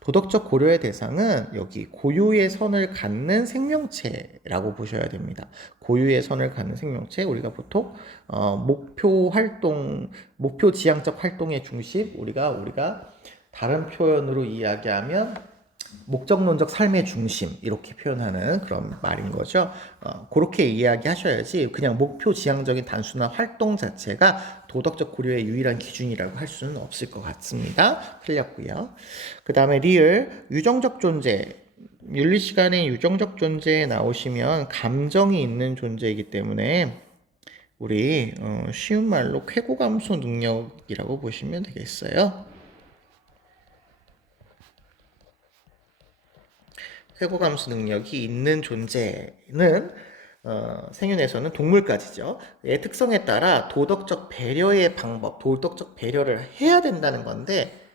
도덕적 고려의 대상은 여기 고유의 선을 갖는 생명체라고 보셔야 됩니다. 고유의 선을 갖는 생명체, 우리가 보통 목표 지향적 활동의 중심, 우리가 다른 표현으로 이야기하면 목적론적 삶의 중심 이렇게 표현하는 그런 말인 거죠. 그렇게 이야기하셔야지 그냥 목표 지향적인 단순한 활동 자체가 도덕적 고려의 유일한 기준이라고 할 수는 없을 것 같습니다. 틀렸고요. 그 다음에 리을 유정적 존재 윤리 시간에 유정적 존재에 나오시면 감정이 있는 존재이기 때문에 우리 쉬운 말로 쾌고감수 능력이라고 보시면 되겠어요. 쾌고감수 능력이 있는 존재는 생윤에서는 동물까지죠. 의 특성에 따라 도덕적 배려의 방법, 도덕적 배려를 해야 된다는 건데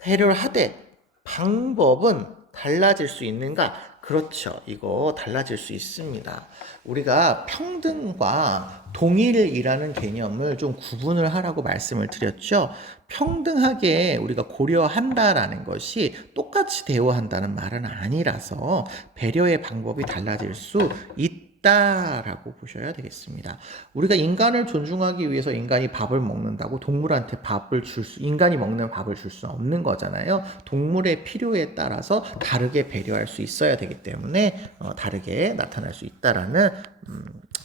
배려를 하되 방법은 달라질 수 있는가? 그렇죠. 이거 달라질 수 있습니다. 우리가 평등과 동일이라는 개념을 좀 구분을 하라고 말씀을 드렸죠. 평등하게 우리가 고려한다라는 것이 똑같이 대우한다는 말은 아니라서 배려의 방법이 달라질 수 있다라고 보셔야 되겠습니다. 우리가 인간을 존중하기 위해서 인간이 밥을 먹는다고 동물한테 인간이 먹는 밥을 줄 수 없는 거잖아요. 동물의 필요에 따라서 다르게 배려할 수 있어야 되기 때문에 다르게 나타날 수 있다라는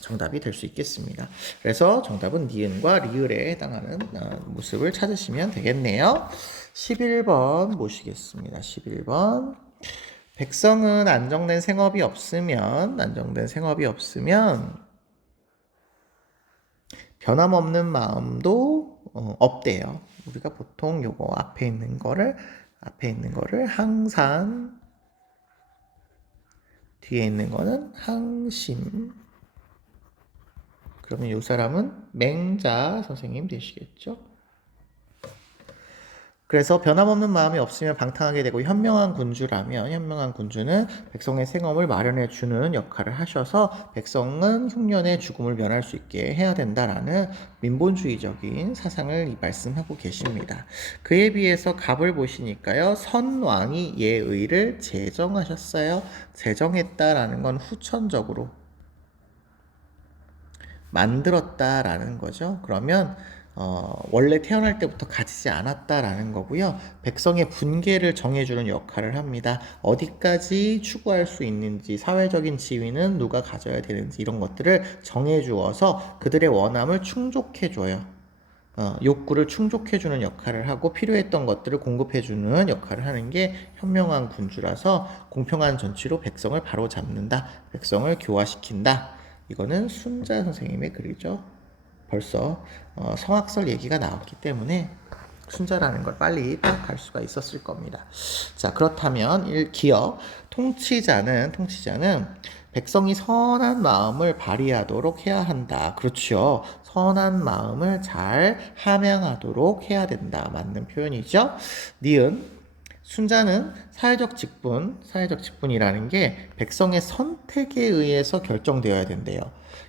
정답이 될 수 있겠습니다. 그래서 정답은 니은과 리을에 해당하는 모습을 찾으시면 되겠네요. 11번 보시겠습니다. 11번 백성은 안정된 생업이 없으면 변함없는 마음도 없대요. 우리가 보통 요거 앞에 있는 거를 항상, 뒤에 있는 거는 항심. 그러면 이 사람은 맹자 선생님 되시겠죠? 그래서 변함없는 마음이 없으면 방탕하게 되고 현명한 군주라면 현명한 군주는 백성의 생업을 마련해 주는 역할을 하셔서 백성은 흉년의 죽음을 면할 수 있게 해야 된다라는 민본주의적인 사상을 말씀하고 계십니다. 그에 비해서 갑을 보시니까요. 선왕이 예의를 제정하셨어요. 제정했다라는 건 후천적으로 만들었다라는 거죠. 그러면 원래 태어날 때부터 가지지 않았다라는 거고요. 백성의 분계를 정해주는 역할을 합니다. 어디까지 추구할 수 있는지, 사회적인 지위는 누가 가져야 되는지 이런 것들을 정해주어서 그들의 원함을 충족해줘요. 욕구를 충족해주는 역할을 하고 필요했던 것들을 공급해주는 역할을 하는 게 현명한 군주라서 공평한 정치로 백성을 바로잡는다. 백성을 교화시킨다. 이거는 순자 선생님의 글이죠. 벌써 성악설 얘기가 나왔기 때문에 순자라는 걸 빨리 파악할 수가 있었을 겁니다. 자, 그렇다면 기억 통치자는 백성이 선한 마음을 발휘하도록 해야 한다. 그렇죠. 선한 마음을 잘 함양하도록 해야 된다. 맞는 표현이죠. 니은 순자는 사회적 직분이라는 게 백성의 선택에 의해서 결정되어야 된대요.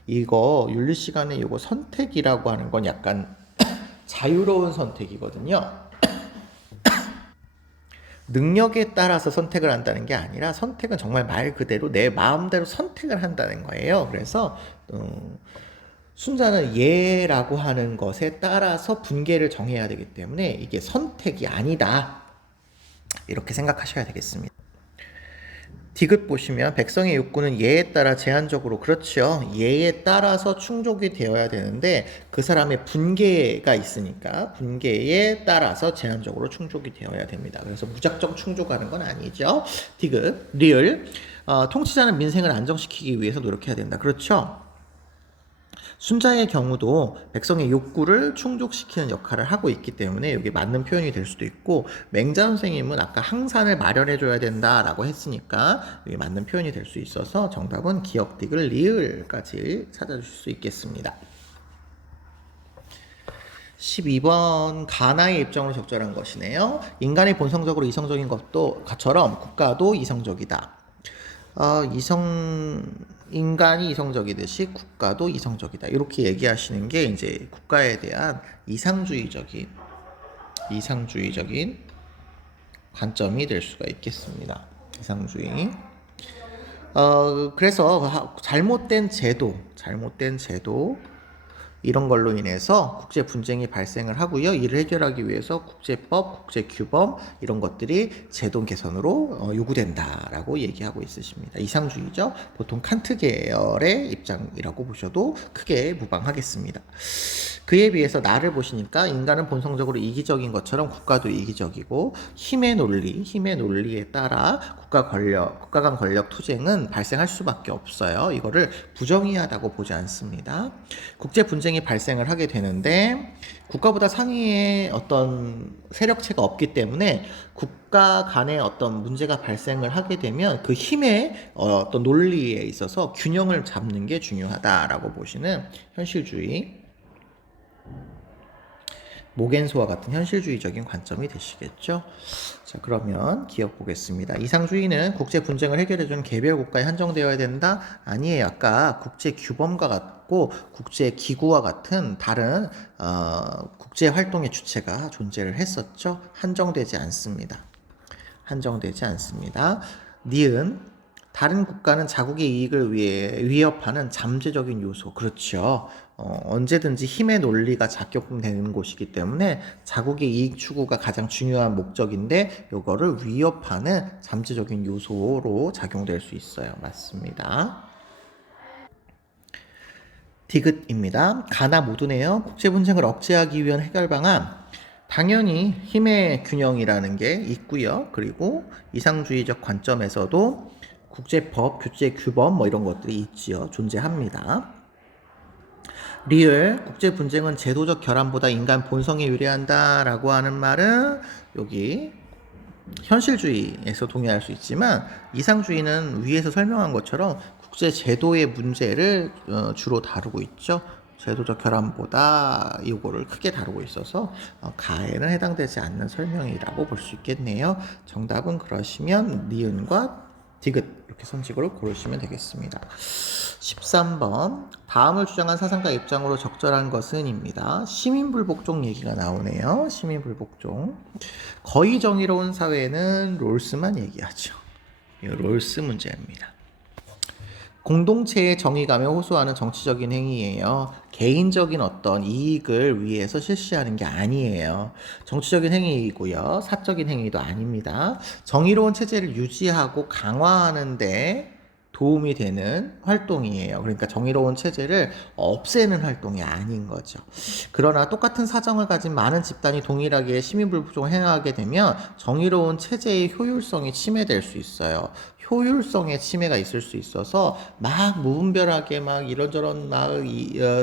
이거 윤리 시간에 이거 선택이라고 하는 건 약간 자유로운 선택이거든요. 능력에 따라서 선택을 한다는 게 아니라 선택은 정말 말 그대로 내 마음대로 선택을 한다는 거예요. 그래서 순자는 예라고 하는 것에 따라서 분계를 정해야 되기 때문에 이게 선택이 아니다. 이렇게 생각하셔야 되겠습니다. 디귿 보시면 백성의 욕구는 예에 따라 제한적으로 그렇죠. 예에 따라서 충족이 되어야 되는데 그 사람의 분계가 있으니까 분계에 따라서 제한적으로 충족이 되어야 됩니다. 그래서 무작정 충족하는 건 아니죠. 디귿, 리을 통치자는 민생을 안정시키기 위해서 노력해야 된다. 그렇죠. 순자의 경우도 백성의 욕구를 충족시키는 역할을 하고 있기 때문에 여기 맞는 표현이 될 수도 있고 맹자 선생님은 아까 항산을 마련해줘야 된다라고 했으니까 여기 맞는 표현이 될 수 있어서 정답은 기역, 디귿, 리을까지 찾아주실 수 있겠습니다. 12번 가나의 입장으로 적절한 것이네요. 인간이 본성적으로 이성적인 것처럼 국가도 이성적이다. 인간이 이성적이듯이 국가도 이성적이다. 이렇게 얘기하시는 게 이제 국가에 대한 이상주의적인 관점이 될 수가 있겠습니다. 이상주의. 그래서 잘못된 제도 이런 걸로 인해서 국제 분쟁이 발생을 하고요. 이를 해결하기 위해서 국제법, 국제규범 이런 것들이 제도 개선으로 요구된다라고 얘기하고 있으십니다. 이상주의죠. 보통 칸트 계열의 입장이라고 보셔도 크게 무방하겠습니다. 그에 비해서 나를 보시니까 인간은 본성적으로 이기적인 것처럼 국가도 이기적이고 힘의 논리에 따라 국가 간 권력 투쟁은 발생할 수밖에 없어요. 이거를 부정의하다고 보지 않습니다. 국제 분쟁이 발생을 하게 되는데 국가보다 상위의 어떤 세력체가 없기 때문에 국가 간의 어떤 문제가 발생을 하게 되면 그 힘의 어떤 논리에 있어서 균형을 잡는 게 중요하다라고 보시는 현실주의 모겐소와 같은 현실주의적인 관점이 되시겠죠. 자, 그러면 기억 보겠습니다. 이상주의는 국제 분쟁을 해결해주는 개별 국가에 한정되어야 된다? 아니에요. 아까 국제 규범과 같고 국제 기구와 같은 다른 국제 활동의 주체가 존재를 했었죠. 한정되지 않습니다. 니은 다른 국가는 자국의 이익을 위해 위협하는 잠재적인 요소. 그렇죠. 언제든지 힘의 논리가 작용되는 곳이기 때문에 자국의 이익 추구가 가장 중요한 목적인데 이거를 위협하는 잠재적인 요소로 작용될 수 있어요. 맞습니다. 디귿입니다. 가나 모두네요. 국제 분쟁을 억제하기 위한 해결 방안. 당연히 힘의 균형이라는 게 있고요. 그리고 이상주의적 관점에서도 국제법, 국제 규범 뭐 이런 것들이 있지요. 존재합니다. 리을 국제 분쟁은 제도적 결함보다 인간 본성에 유리한다라고 하는 말은 여기 현실주의에서 동의할 수 있지만 이상주의는 위에서 설명한 것처럼 국제 제도의 문제를 주로 다루고 있죠. 제도적 결함보다 이거를 크게 다루고 있어서 가에는 해당되지 않는 설명이라고 볼 수 있겠네요. 정답은 그러시면 니은과 디귿 이렇게 선식으로 고르시면 되겠습니다. 13번 다음을 주장한 사상가 입장으로 적절한 것은 입니다. 시민불복종 얘기가 나오네요. 시민불복종 거의 정의로운 사회는 롤스만 얘기하죠. 이 롤스 문제입니다. 공동체의 정의감에 호소하는 정치적인 행위예요. 개인적인 어떤 이익을 위해서 실시하는 게 아니에요. 정치적인 행위이고요. 사적인 행위도 아닙니다. 정의로운 체제를 유지하고 강화하는데 도움이 되는 활동이에요. 그러니까 정의로운 체제를 없애는 활동이 아닌 거죠. 그러나 똑같은 사정을 가진 많은 집단이 동일하게 시민불복종을 행하게 되면 정의로운 체제의 효율성이 침해될 수 있어요. 효율성의 침해가 있을 수 있어서 막 무분별하게 막 이런저런 막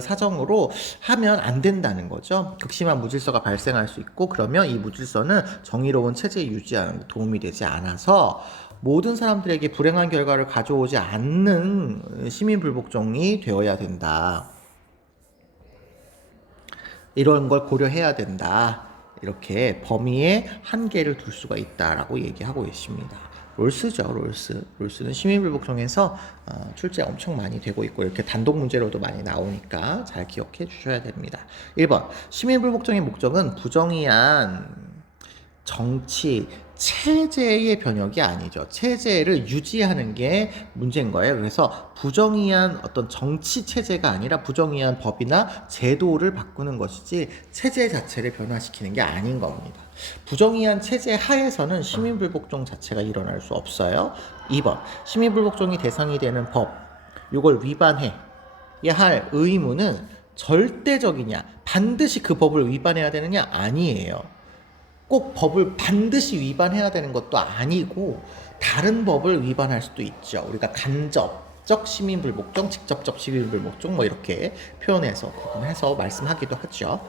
사정으로 하면 안 된다는 거죠. 극심한 무질서가 발생할 수 있고 그러면 이 무질서는 정의로운 체제 유지하는 데 도움이 되지 않아서 모든 사람들에게 불행한 결과를 가져오지 않는 시민불복종이 되어야 된다. 이런 걸 고려해야 된다. 이렇게 범위에 한계를 둘 수가 있다라고 얘기하고 계십니다. 롤스죠, 롤스. 롤스는 시민불복종에서 출제 엄청 많이 되고 있고 이렇게 단독 문제로도 많이 나오니까 잘 기억해 주셔야 됩니다. 1번 시민불복종의 목적은 부정의한 정치 체제의 변혁이 아니죠. 체제를 유지하는 게 문제인 거예요. 그래서 부정의한 어떤 정치 체제가 아니라 부정의한 법이나 제도를 바꾸는 것이지 체제 자체를 변화시키는 게 아닌 겁니다. 부정의한 체제 하에서는 시민불복종 자체가 일어날 수 없어요. 2번 시민불복종이 대상이 되는 법 이걸 위반해야 할 의무는 절대적이냐 반드시 그 법을 위반해야 되느냐 아니에요. 꼭 법을 반드시 위반해야 되는 것도 아니고 다른 법을 위반할 수도 있죠. 우리가 간접적 시민불복종, 직접적 시민불복종 뭐 이렇게 표현해서 구분해서 말씀하기도 하죠.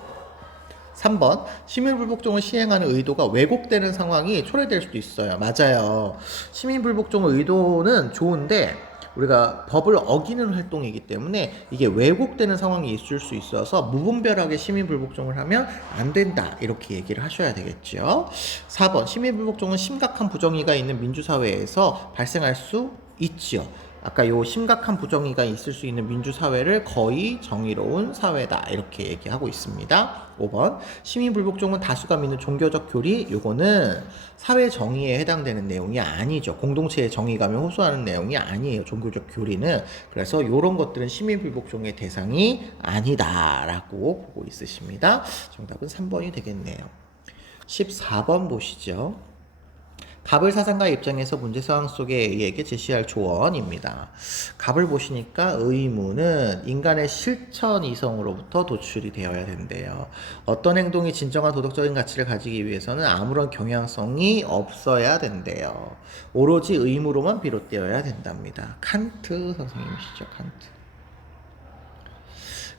3번 시민불복종을 시행하는 의도가 왜곡되는 상황이 초래될 수도 있어요. 맞아요. 시민불복종 의도는 좋은데 우리가 법을 어기는 활동이기 때문에 이게 왜곡되는 상황이 있을 수 있어서 무분별하게 시민불복종을 하면 안 된다 이렇게 얘기를 하셔야 되겠죠. 4번 시민불복종은 심각한 부정의가 있는 민주사회에서 발생할 수 있지요. 아까 요 심각한 부정의가 있을 수 있는 민주사회를 거의 정의로운 사회다 이렇게 얘기하고 있습니다. 5번 시민불복종은 다수가 믿는 종교적 교리 요거는 사회 정의에 해당되는 내용이 아니죠. 공동체의 정의감에 호소하는 내용이 아니에요. 종교적 교리는. 그래서 요런 것들은 시민불복종의 대상이 아니다라고 보고 있으십니다. 정답은 3번이 되겠네요. 14번 보시죠. 갑을 사상가의 입장에서 문제 상황 속에 A에게 제시할 조언입니다. 갑을 보시니까 의무는 인간의 실천 이성으로부터 도출이 되어야 된대요. 어떤 행동이 진정한 도덕적인 가치를 가지기 위해서는 아무런 경향성이 없어야 된대요. 오로지 의무로만 비롯되어야 된답니다. 칸트 선생님이시죠, 칸트.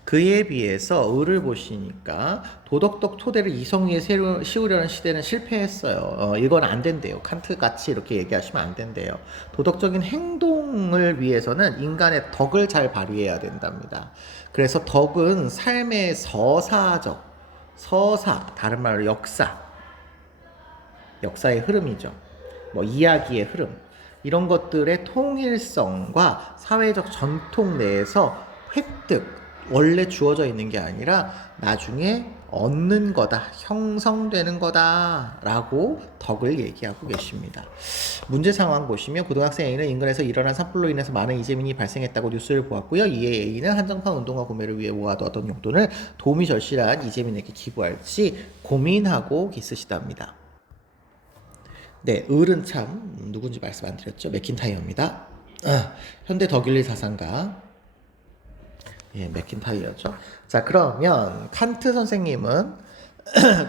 그에 비해서 을을 보시니까 도덕적 토대를 이성 위에 씌우려는 시대는 실패했어요. 이건 안 된대요. 칸트같이 이렇게 얘기하시면 안 된대요. 도덕적인 행동을 위해서는 인간의 덕을 잘 발휘해야 된답니다. 그래서 덕은 삶의 서사, 다른 말로 역사의 흐름이죠. 뭐 이야기의 흐름. 이런 것들의 통일성과 사회적 전통 내에서 획득, 원래 주어져 있는 게 아니라 나중에 얻는 거다, 형성되는 거다 라고 덕을 얘기하고 계십니다. 문제 상황 보시면 고등학생 A는 인근에서 일어난 산불로 인해서 많은 이재민이 발생했다고 뉴스를 보았고요. 이에 A는 한정판 운동과 구매를 위해 모아두었던 용돈을 도움이 절실한 이재민에게 기부할지 고민하고 있으시답니다. 네, 을은 참 누군지 말씀 안 드렸죠? 맥킨타이어입니다. 현대 덕일리 사상가 맥킨타이어죠. 자, 그러면 칸트 선생님은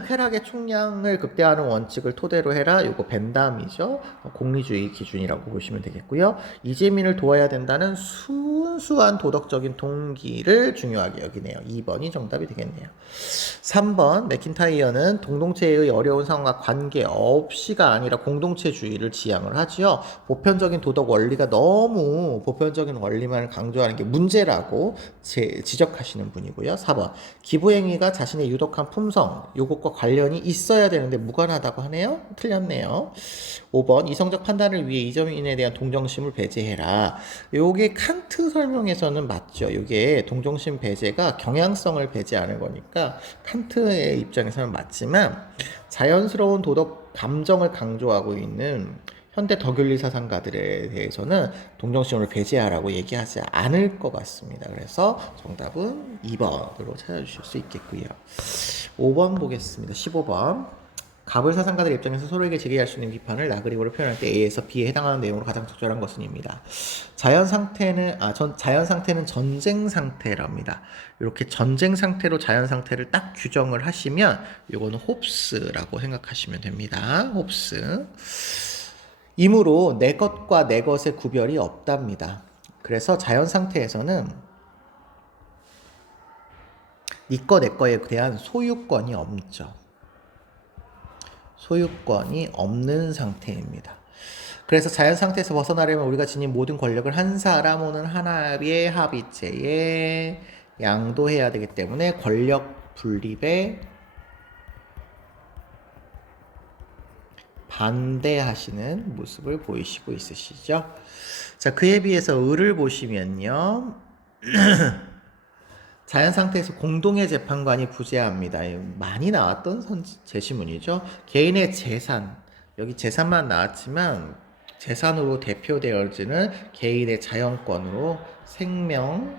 쾌락의 총량을 극대화하는 원칙을 토대로 해라. 요거 벤담이죠. 공리주의 기준이라고 보시면 되겠고요. 이재민을 도와야 된다는 순수한 도덕적인 동기를 중요하게 여기네요. 2번이 정답이 되겠네요. 3번 맥킨타이어는 동동체의 어려운 상황과 관계없이가 아니라 공동체주의를 지향을 하지요. 보편적인 도덕 원리가 너무 보편적인 원리만을 강조하는 게 문제라고 지적하시는 분이고요. 4번 기부행위가 자신의 유독한 품성, 요것과 관련이 있어야 되는데 무관하다고 하네요. 틀렸네요. 5번 이성적 판단을 위해 이점인에 대한 동정심을 배제해라. 요게 칸트 설명에서는 맞죠. 요게 동정심 배제가 경향성을 배제하는 거니까 칸트의 입장에서는 맞지만 자연스러운 도덕 감정을 강조하고 있는 현대 덕윤리 사상가들에 대해서는 동정심을 배제하라고 얘기하지 않을 것 같습니다. 그래서 정답은 2번으로 찾아주실 수 있겠고요. 5번 보겠습니다. 15번. 가불 사상가들 입장에서 서로에게 제기할 수 있는 비판을 나그리고를 표현할 때 A에서 B에 해당하는 내용으로 가장 적절한 것은입니다. 자연 상태는 전쟁 상태랍니다. 이렇게 전쟁 상태로 자연 상태를 딱 규정을 하시면 이거는 홉스라고 생각하시면 됩니다. 홉스. 이므로 내 것과 내 것의 구별이 없답니다. 그래서 자연 상태에서는 네 거, 내 거에 대한 소유권이 없죠. 소유권이 없는 상태입니다. 그래서 자연 상태에서 벗어나려면 우리가 지닌 모든 권력을 한 사람 오는 하나의 합의체에 양도해야 되기 때문에 권력 분립에 반대하시는 모습을 보이시고 있으시죠? 자, 그에 비해서 을을 보시면요. 자연 상태에서 공동의 재판관이 부재합니다. 많이 나왔던 제시문이죠. 개인의 재산, 여기 재산만 나왔지만 재산으로 대표되어지는 개인의 자연권으로 생명,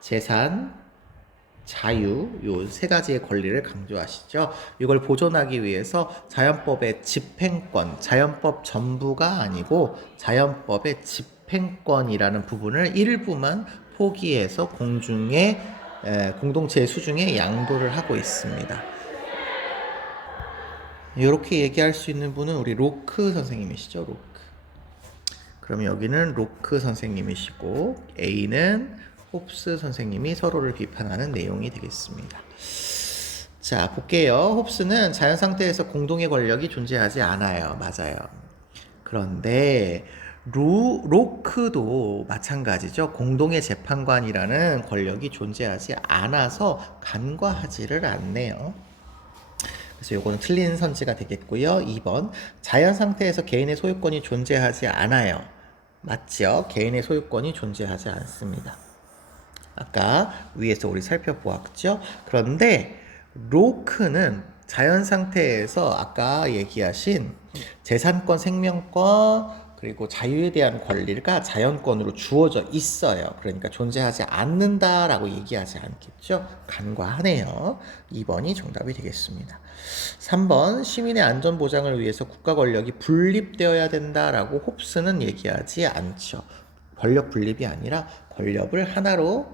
재산, 자유, 요 세 가지의 권리를 강조하시죠. 이걸 보존하기 위해서 자연법의 집행권, 자연법 전부가 아니고 자연법의 집행권이라는 부분을 일부만 포기해서 공동체의 수중에 양도를 하고 있습니다. 이렇게 얘기할 수 있는 분은 우리 로크 선생님이시죠. 로크. 그럼 여기는 로크 선생님이시고 A는 홉스 선생님이 서로를 비판하는 내용이 되겠습니다. 자, 볼게요. 홉스는 자연 상태에서 공동의 권력이 존재하지 않아요. 맞아요. 그런데 로크도 마찬가지죠. 공동의 재판관이라는 권력이 존재하지 않아서 간과하지를 않네요. 그래서 요거는 틀린 선지가 되겠고요. 2번 자연 상태에서 개인의 소유권이 존재하지 않아요. 맞죠? 개인의 소유권이 존재하지 않습니다. 아까 위에서 우리 살펴보았죠? 그런데 로크는 자연 상태에서 아까 얘기하신 재산권, 생명권, 그리고 자유에 대한 권리가 자연권으로 주어져 있어요. 그러니까 존재하지 않는다라고 얘기하지 않겠죠? 간과하네요. 2번이 정답이 되겠습니다. 3번 시민의 안전 보장을 위해서 국가 권력이 분립되어야 된다라고 홉스는 얘기하지 않죠. 권력 분립이 아니라 권력을 하나로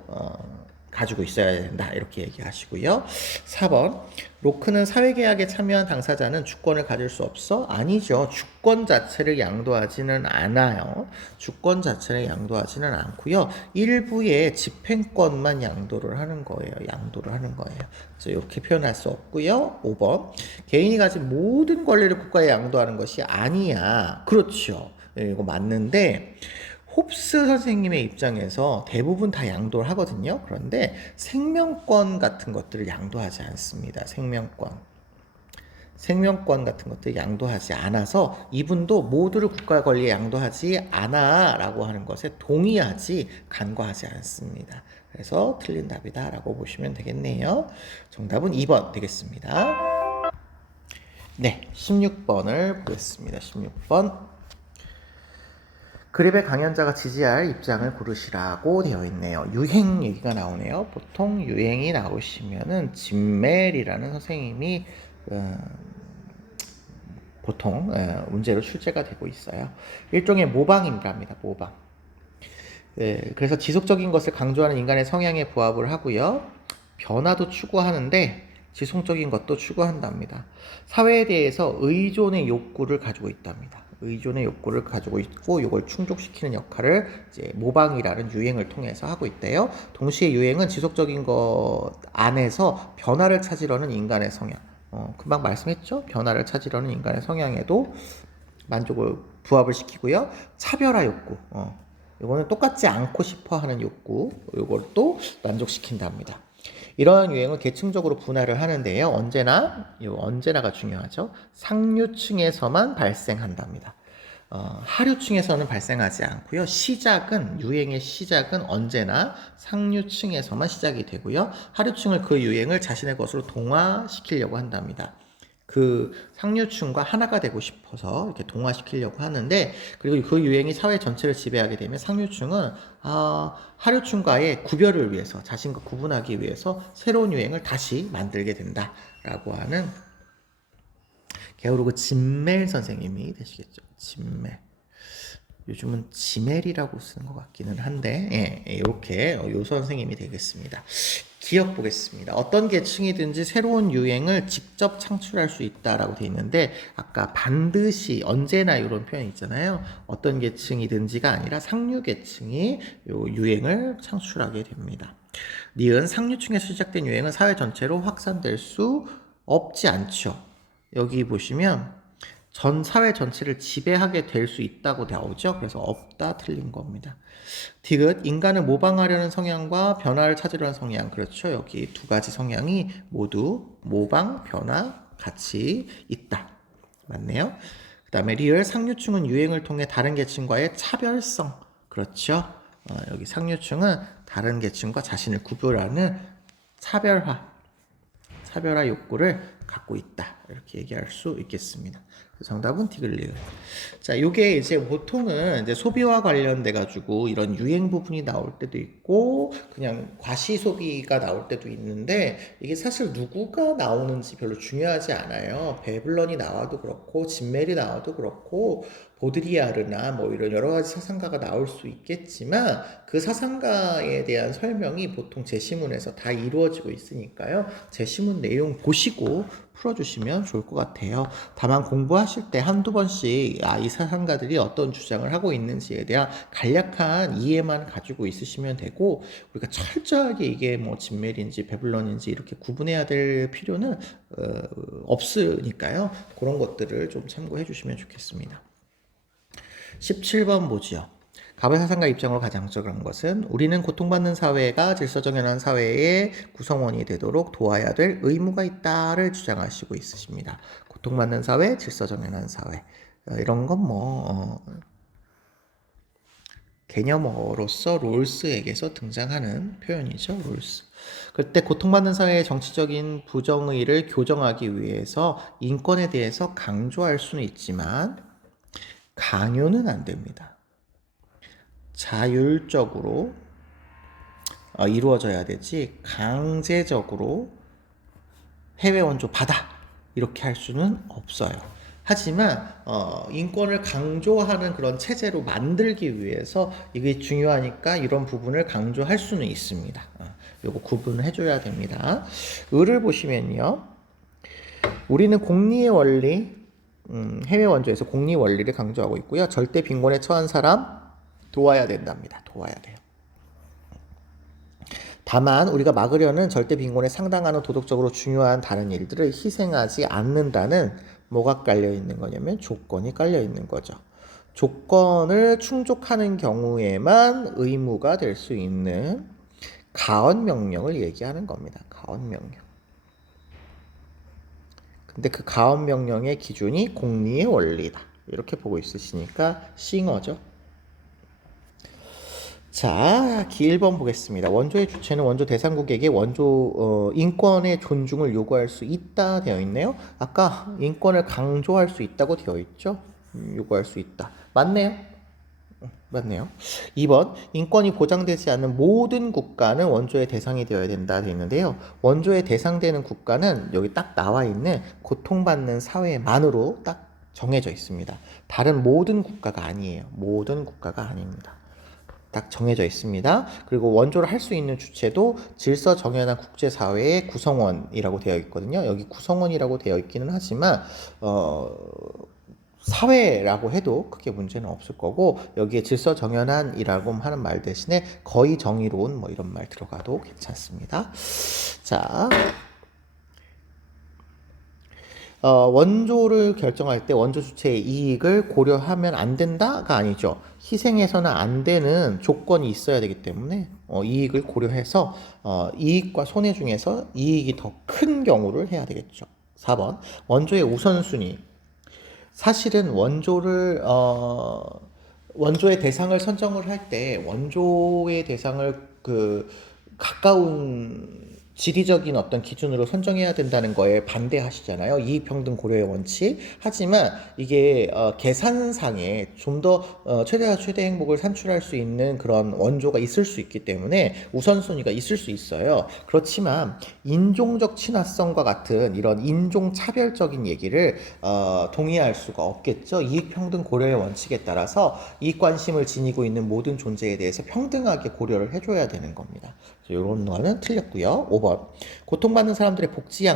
가지고 있어야 된다 이렇게 얘기하시고요. 4번 로크는 사회계약에 참여한 당사자는 주권을 가질 수 없어? 아니죠. 주권 자체를 양도하지는 않아요. 주권 자체를 양도하지는 않고요. 일부의 집행권만 양도를 하는 거예요. 그래서 이렇게 표현할 수 없고요. 5번 개인이 가진 모든 권리를 국가에 양도하는 것이 아니야. 그렇죠. 이거 맞는데 홉스 선생님의 입장에서 대부분 다 양도를 하거든요. 그런데 생명권 같은 것들을 양도하지 않습니다. 생명권 같은 것들 양도하지 않아서 이분도 모두를 국가 권리에 양도하지 않아 라고 하는 것에 동의하지 간과하지 않습니다. 그래서 틀린 답이다 라고 보시면 되겠네요. 정답은 2번 되겠습니다. 네, 16번을 보겠습니다. 16번 그립의 강연자가 지지할 입장을 고르시라고 되어 있네요. 유행 얘기가 나오네요. 보통 유행이 나오시면은 진멜이라는 선생님이 보통 문제로 출제가 되고 있어요. 일종의 모방인가입니다. 모방. 그래서 지속적인 것을 강조하는 인간의 성향에 부합을 하고요. 변화도 추구하는데 지속적인 것도 추구한답니다. 사회에 대해서 의존의 욕구를 가지고 있답니다. 의존의 욕구를 가지고 있고 이걸 충족시키는 역할을 이제 모방이라는 유행을 통해서 하고 있대요. 동시에 유행은 지속적인 것 안에서 변화를 찾으려는 인간의 성향. 금방 말씀했죠? 변화를 찾으려는 인간의 성향에도 만족을 부합을 시키고요. 차별화 욕구. 이거는 똑같지 않고 싶어 하는 욕구. 이걸 또 만족시킨답니다. 이러한 유행을 계층적으로 분할을 하는데요. 언제나가 중요하죠. 상류층에서만 발생한답니다. 하류층에서는 발생하지 않고요. 유행의 시작은 언제나 상류층에서만 시작이 되고요. 하류층을 그 유행을 자신의 것으로 동화시키려고 한답니다. 그 상류층과 하나가 되고 싶어서 이렇게 동화시키려고 하는데, 그리고 그 유행이 사회 전체를 지배하게 되면 상류층은 하류층과의 구별을 위해서, 자신과 구분하기 위해서 새로운 유행을 다시 만들게 된다라고 하는 게오르그 짐멜 선생님이 되시겠죠. 짐멜. 요즘은 지멜이라고 쓰는 것 같기는 한데, 이렇게 요 선생님이 되겠습니다. 기억 보겠습니다. 어떤 계층이든지 새로운 유행을 직접 창출할 수 있다라고 되어 있는데, 아까 반드시, 언제나 이런 표현 있잖아요. 어떤 계층이든지가 아니라 상류 계층이 요 유행을 창출하게 됩니다. 니은 상류층에서 시작된 유행은 사회 전체로 확산될 수 없지 않죠. 여기 보시면 전 사회 전체를 지배하게 될 수 있다고 나오죠. 그래서 없다 틀린 겁니다. 디귿 인간을 모방하려는 성향과 변화를 찾으려는 성향. 그렇죠. 여기 두 가지 성향이 모두 모방, 변화 같이 있다. 맞네요. 그 다음에 리을 상류층은 유행을 통해 다른 계층과의 차별성. 그렇죠. 여기 상류층은 다른 계층과 자신을 구별하는 차별화 욕구를 갖고 있다. 이렇게 얘기할 수 있겠습니다. 정답은 디귿리을. 자, 요게 이제 보통은 이제 소비와 관련돼 가지고 이런 유행 부분이 나올 때도 있고 그냥 과시 소비가 나올 때도 있는데, 이게 사실 누구가 나오는지 별로 중요하지 않아요. 베블런이 나와도 그렇고 진멜이 나와도 그렇고 보드리아르나 뭐 이런 여러 가지 사상가가 나올 수 있겠지만, 그 사상가에 대한 설명이 보통 제시문에서 다 이루어지고 있으니까요. 제시문 내용 보시고 풀어주시면 좋을 것 같아요. 다만 공부하실 때 한두 번씩 이 사상가들이 어떤 주장을 하고 있는지에 대한 간략한 이해만 가지고 있으시면 되고, 우리가 철저하게 이게 뭐 진멜인지 베블런인지 이렇게 구분해야 될 필요는 없으니까요. 그런 것들을 좀 참고해 주시면 좋겠습니다. 17번 보지요. 가발 사상가 입장으로 가장 적절한 것은 우리는 고통받는 사회가 질서정연한 사회의 구성원이 되도록 도와야 될 의무가 있다를 주장하시고 있으십니다. 고통받는 사회, 질서정연한 사회. 이런 건 개념어로서 롤스에게서 등장하는 표현이죠. 롤스. 그때 고통받는 사회의 정치적인 부정의를 교정하기 위해서 인권에 대해서 강조할 수는 있지만 강요는 안 됩니다. 자율적으로 이루어져야 되지 강제적으로 해외 원조 받아 이렇게 할 수는 없어요. 하지만 인권을 강조하는 그런 체제로 만들기 위해서 이게 중요하니까 이런 부분을 강조할 수는 있습니다. 요거 구분을 해줘야 됩니다. 을을 보시면요. 우리는 공리의 원리, 해외 원조에서 공리 원리를 강조하고 있고요. 절대 빈곤에 처한 사람 도와야 된답니다. 도와야 돼요. 다만 우리가 막으려는 절대 빈곤에 상당하는 도덕적으로 중요한 다른 일들을 희생하지 않는다는 뭐가 깔려 있는 거냐면 조건이 깔려 있는 거죠. 조건을 충족하는 경우에만 의무가 될 수 있는 가언 명령을 얘기하는 겁니다. 가언 명령. 근데 그 가언 명령의 기준이 공리의 원리다. 이렇게 보고 있으시니까 싱어죠. 자, 기 1번 보겠습니다. 원조의 주체는 원조 대상국에게 원조 인권의 존중을 요구할 수 있다 되어 있네요. 아까 인권을 강조할 수 있다고 되어 있죠. 요구할 수 있다. 맞네요. 맞네요. 2번 인권이 보장되지 않는 모든 국가는 원조의 대상이 되어야 된다 되어 있는데요. 원조의 대상되는 국가는 여기 딱 나와 있는 고통받는 사회만으로 딱 정해져 있습니다. 다른 모든 국가가 아니에요. 모든 국가가 아닙니다. 딱 정해져 있습니다. 그리고 원조를 할 수 있는 주체도 질서 정연한 국제사회의 구성원이라고 되어 있거든요. 여기 구성원이라고 되어 있기는 하지만 사회라고 해도 크게 문제는 없을 거고, 여기에 질서 정연한이라고 하는 말 대신에 거의 정의로운 뭐 이런 말 들어가도 괜찮습니다. 자, 원조를 결정할 때 원조 주체의 이익을 고려하면 안 된다가 아니죠. 희생해서는 안 되는 조건이 있어야 되기 때문에 이익을 고려해서 이익과 손해 중에서 이익이 더 큰 경우를 해야 되겠죠. 4번 원조의 우선순위. 사실은 원조의 대상을 선정을 할 때 원조의 대상을 가까운 지리적인 어떤 기준으로 선정해야 된다는 거에 반대하시잖아요. 이익평등 고려의 원칙. 하지만 이게 계산상에 좀 더 최대와 최대 행복을 산출할 수 있는 그런 원조가 있을 수 있기 때문에 우선순위가 있을 수 있어요. 그렇지만 인종적 친화성과 같은 이런 인종차별적인 얘기를 동의할 수가 없겠죠. 이익평등 고려의 원칙에 따라서 이익관심을 지니고 있는 모든 존재에 대해서 평등하게 고려를 해줘야 되는 겁니다. 이런 거는 틀렸고요. 5번 고통받는 사람들의 복지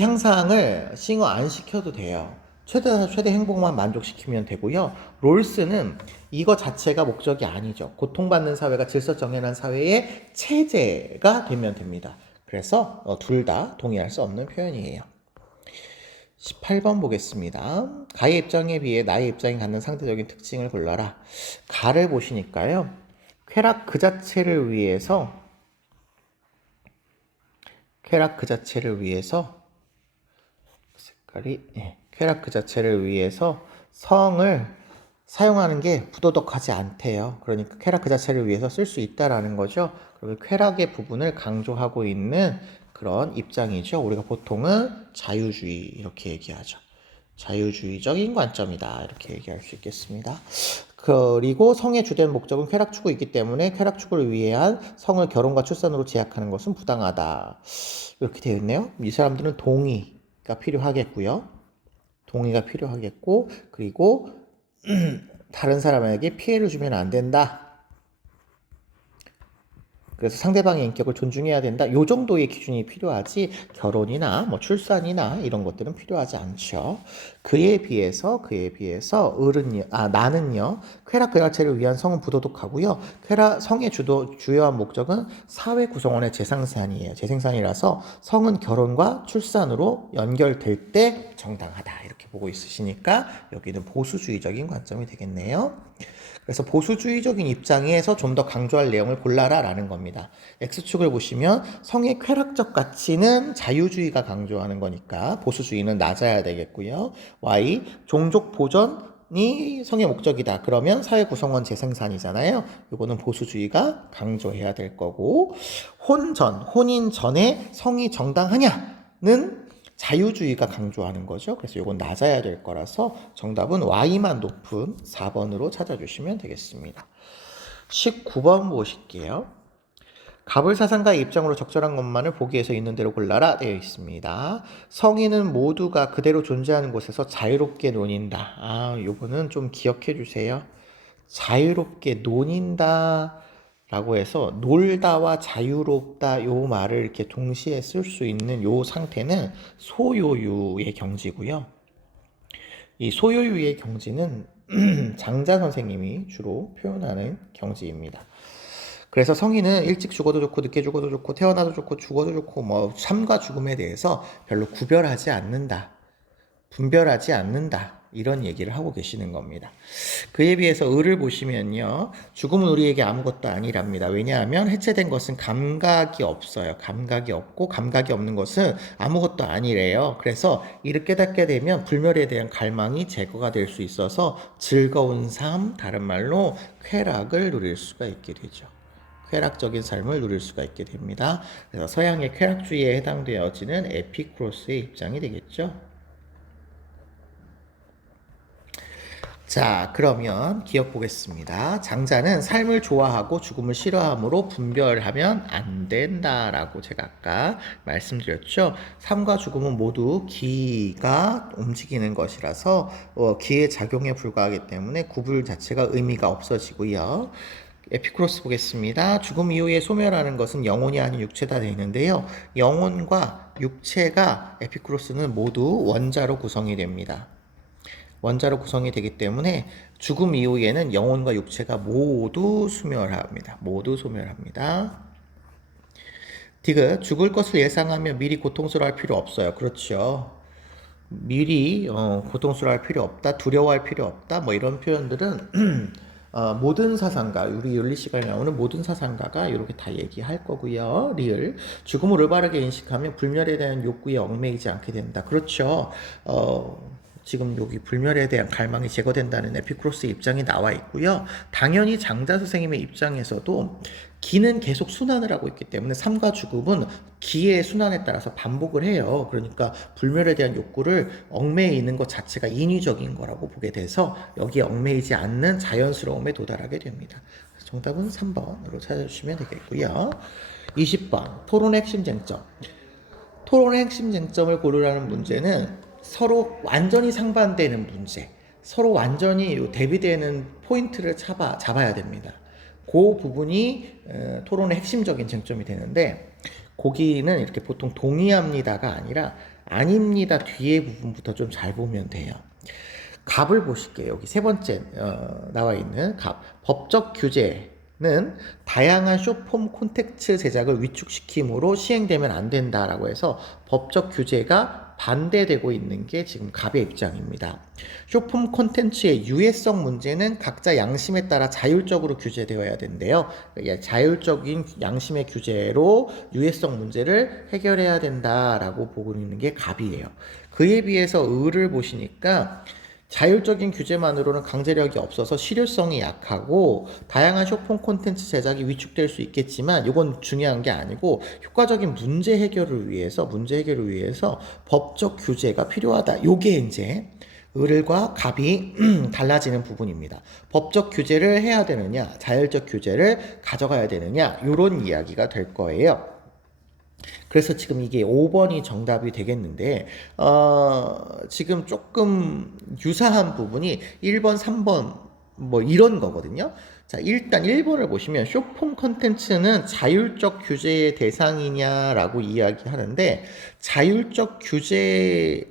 향상을 싱어 안 시켜도 돼요. 최대에서 최대 행복만 만족시키면 되고요. 롤스는 이거 자체가 목적이 아니죠. 고통받는 사회가 질서 정연한 사회의 체제가 되면 됩니다. 그래서 둘 다 동의할 수 없는 표현이에요. 18번 보겠습니다. 가의 입장에 비해 나의 입장이 갖는 상대적인 특징을 골라라. 가를 보시니까요. 쾌락 그 자체를 위해서 쾌락 그 자체를 위해서 성을 사용하는 게 부도덕하지 않대요. 그러니까 쾌락 그 자체를 위해서 쓸 수 있다라는 거죠. 그리고 쾌락의 부분을 강조하고 있는 그런 입장이죠. 우리가 보통은 자유주의 이렇게 얘기하죠. 자유주의적인 관점이다 이렇게 얘기할 수 있겠습니다. 그리고 성의 주된 목적은 쾌락 추구이기 때문에 쾌락 추구를 위한 성을 결혼과 출산으로 제약하는 것은 부당하다 이렇게 되어 있네요. 이 사람들은 동의가 필요하겠고요. 그리고 다른 사람에게 피해를 주면 안 된다. 그래서 상대방의 인격을 존중해야 된다. 요 정도의 기준이 필요하지 결혼이나 뭐 출산이나 이런 것들은 필요하지 않죠. 그에 비해서 나는요. 쾌락 그 자체를 위한 성은 부도덕하고요. 성의 주요한 목적은 사회 구성원의 재생산이라서 성은 결혼과 출산으로 연결될 때 정당하다. 이렇게 보고 있으시니까 여기는 보수주의적인 관점이 되겠네요. 그래서 보수주의적인 입장에서 좀 더 강조할 내용을 골라라 라는 겁니다. X축을 보시면 성의 쾌락적 가치는 자유주의가 강조하는 거니까 보수주의는 낮아야 되겠고요. Y, 종족 보전이 성의 목적이다. 그러면 사회 구성원 재생산이잖아요. 이거는 보수주의가 강조해야 될 거고, 혼인 전에 성이 정당하냐는 자유주의가 강조하는 거죠. 그래서 이건 낮아야 될 거라서 정답은 Y만 높은 4번으로 찾아주시면 되겠습니다. 19번 보실게요. 가불사상가의 입장으로 적절한 것만을 보기에서 있는 대로 골라라 되어 있습니다. 성인은 모두가 그대로 존재하는 곳에서 자유롭게 논인다. 요거는 좀 기억해 주세요. 자유롭게 논인다 라고 해서 놀다와 자유롭다 요 말을 이렇게 동시에 쓸 수 있는 요 상태는 소요유의 경지고요. 이 소요유의 경지는 장자 선생님이 주로 표현하는 경지입니다. 그래서 성인은 일찍 죽어도 좋고 늦게 죽어도 좋고 태어나도 좋고 죽어도 좋고 뭐 삶과 죽음에 대해서 별로 구별하지 않는다. 분별하지 않는다. 이런 얘기를 하고 계시는 겁니다. 그에 비해서 을을 보시면요. 죽음은 우리에게 아무것도 아니랍니다. 왜냐하면 해체된 것은 감각이 없어요. 감각이 없고 감각이 없는 것은 아무것도 아니래요. 그래서 이를 깨닫게 되면 불멸에 대한 갈망이 제거가 될 수 있어서 즐거운 삶, 다른 말로 쾌락을 누릴 수가 있게 되죠. 쾌락적인 삶을 누릴 수가 있게 됩니다. 그래서 서양의 쾌락주의에 해당되어지는 에피쿠로스의 입장이 되겠죠. 자, 그러면 기억 보겠습니다. 장자는 삶을 좋아하고 죽음을 싫어함으로 분별하면 안 된다라고 제가 아까 말씀드렸죠. 삶과 죽음은 모두 기가 움직이는 것이라서 기의 작용에 불과하기 때문에 구분 자체가 의미가 없어지고요. 에피쿠로스 보겠습니다. 죽음 이후에 소멸하는 것은 영혼이 아닌 육체다 되어 있는데요. 영혼과 육체가 에피쿠로스는 모두 원자로 구성이 됩니다. 원자로 구성이 되기 때문에 죽음 이후에는 영혼과 육체가 모두 소멸합니다. 모두 소멸합니다. 디귿, 죽을 것을 예상하며 미리 고통스러워할 필요 없어요. 그렇죠. 미리 고통스러워할 필요 없다, 두려워할 필요 없다, 뭐 이런 표현들은 모든 사상가, 우리 윤리시간에 나오는 모든 사상가가 이렇게 다 얘기할 거고요. 리을, 죽음을 올바르게 인식하면 불멸에 대한 욕구에 얽매이지 않게 된다. 그렇죠. 지금 여기 불멸에 대한 갈망이 제거된다는 에피쿠로스의 입장이 나와 있고요. 당연히 장자 선생님의 입장에서도 기는 계속 순환을 하고 있기 때문에 삶과 죽음은 기의 순환에 따라서 반복을 해요. 그러니까 불멸에 대한 욕구를 얽매이는 것 자체가 인위적인 거라고 보게 돼서 여기에 얽매이지 않는 자연스러움에 도달하게 됩니다. 정답은 3번으로 찾아주시면 되겠고요. 20번 토론의 핵심 쟁점. 토론의 핵심 쟁점을 고르라는 문제는 서로 완전히 상반되는 문제, 서로 완전히 대비되는 포인트를 잡아야 됩니다. 그 부분이 토론의 핵심적인 쟁점이 되는데, 거기는 이렇게 보통 동의합니다가 아니라 아닙니다 뒤에 부분부터 좀 잘 보면 돼요. 갑을 보실게요. 여기 세 번째 나와 있는 갑. 법적 규제는 다양한 쇼폼 콘텐츠 제작을 위축시킴으로 시행되면 안 된다라고 해서 법적 규제가 반대되고 있는 게 지금 갑의 입장입니다. 쇼폼 콘텐츠의 유해성 문제는 각자 양심에 따라 자율적으로 규제되어야 된대요. 자율적인 양심의 규제로 유해성 문제를 해결해야 된다라고 보고 있는 게 갑이에요. 그에 비해서 을을 보시니까 자율적인 규제만으로는 강제력이 없어서 실효성이 약하고 다양한 쇼폼 콘텐츠 제작이 위축될 수 있겠지만 이건 중요한 게 아니고 효과적인 문제 해결을 위해서 법적 규제가 필요하다. 요게 이제 을과 갑이 달라지는 부분입니다. 법적 규제를 해야 되느냐, 자율적 규제를 가져가야 되느냐, 이런 이야기가 될 거예요. 그래서 지금 이게 5번이 정답이 되겠는데 지금 조금 유사한 부분이 1번, 3번 뭐 이런 거거든요. 자, 일단 1번을 보시면 쇼폼 컨텐츠는 자율적 규제의 대상이냐라고 이야기하는데 자율적 규제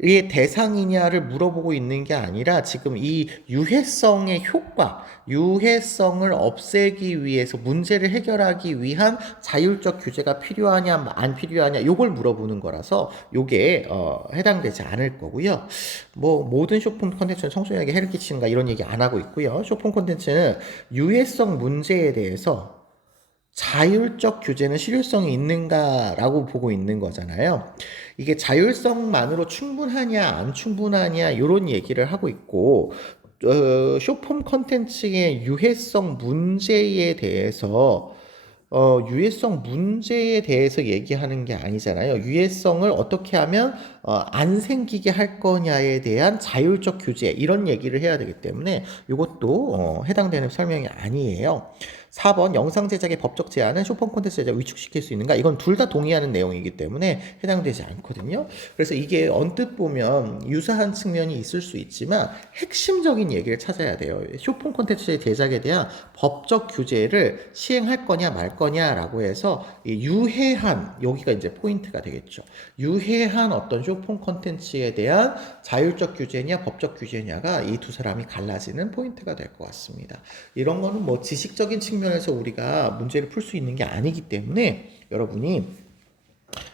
의 대상이냐를 물어보고 있는 게 아니라 지금 이 유해성의 효과, 유해성을 없애기 위해서 문제를 해결하기 위한 자율적 규제가 필요하냐 안 필요하냐 요걸 물어보는 거라서 요게 해당되지 않을 거고요. 뭐 모든 쇼폼 콘텐츠는 청소년에게 해를 끼치는가 이런 얘기 안 하고 있고요. 쇼폼 콘텐츠는 유해성 문제에 대해서 자율적 규제는 실효성이 있는가라고 보고 있는 거잖아요. 이게 자율성만으로 충분하냐 안 충분하냐 이런 얘기를 하고 있고 쇼폼 컨텐츠의 유해성 문제에 대해서 유해성 문제에 대해서 얘기하는 게 아니잖아요. 유해성을 어떻게 하면 안 생기게 할 거냐에 대한 자율적 규제 이런 얘기를 해야 되기 때문에 이것도 해당되는 설명이 아니에요. 4번 영상 제작의 법적 제한은 쇼폼 콘텐츠 제작을 위축시킬 수 있는가? 이건 둘 다 동의하는 내용이기 때문에 해당되지 않거든요. 그래서 이게 언뜻 보면 유사한 측면이 있을 수 있지만 핵심적인 얘기를 찾아야 돼요. 쇼폼 콘텐츠의 제작에 대한 법적 규제를 시행할 거냐 말 거냐라고 해서 유해한 여기가 이제 포인트가 되겠죠. 유해한 어떤 쇼폼 콘텐츠에 대한 자율적 규제냐 법적 규제냐가 이 두 사람이 갈라지는 포인트가 될 것 같습니다. 이런 거는 뭐 지식적인 측면에서 우리가 문제를 풀 수 있는 게 아니기 때문에 여러분이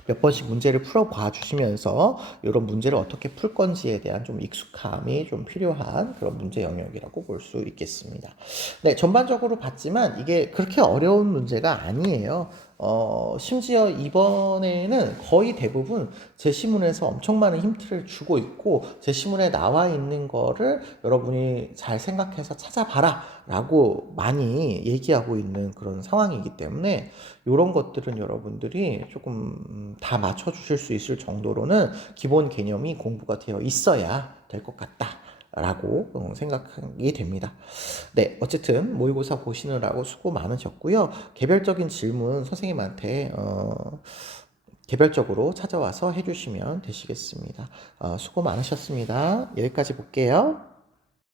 몇 번씩 문제를 풀어봐 주시면서 이런 문제를 어떻게 풀 건지에 대한 좀 익숙함이 좀 필요한 그런 문제 영역이라고 볼 수 있겠습니다. 네, 전반적으로 봤지만 이게 그렇게 어려운 문제가 아니에요. 심지어 이번에는 거의 대부분 제시문에서 엄청 많은 힌트를 주고 있고 제시문에 나와 있는 거를 여러분이 잘 생각해서 찾아봐라 라고 많이 얘기하고 있는 그런 상황이기 때문에 이런 것들은 여러분들이 조금 다 맞춰주실 수 있을 정도로는 기본 개념이 공부가 되어 있어야 될 것 같다 라고 생각이 됩니다. 네, 어쨌든 모의고사 보시느라고 수고 많으셨고요. 개별적인 질문 선생님한테 개별적으로 찾아와서 해주시면 되시겠습니다. 수고 많으셨습니다. 여기까지 볼게요.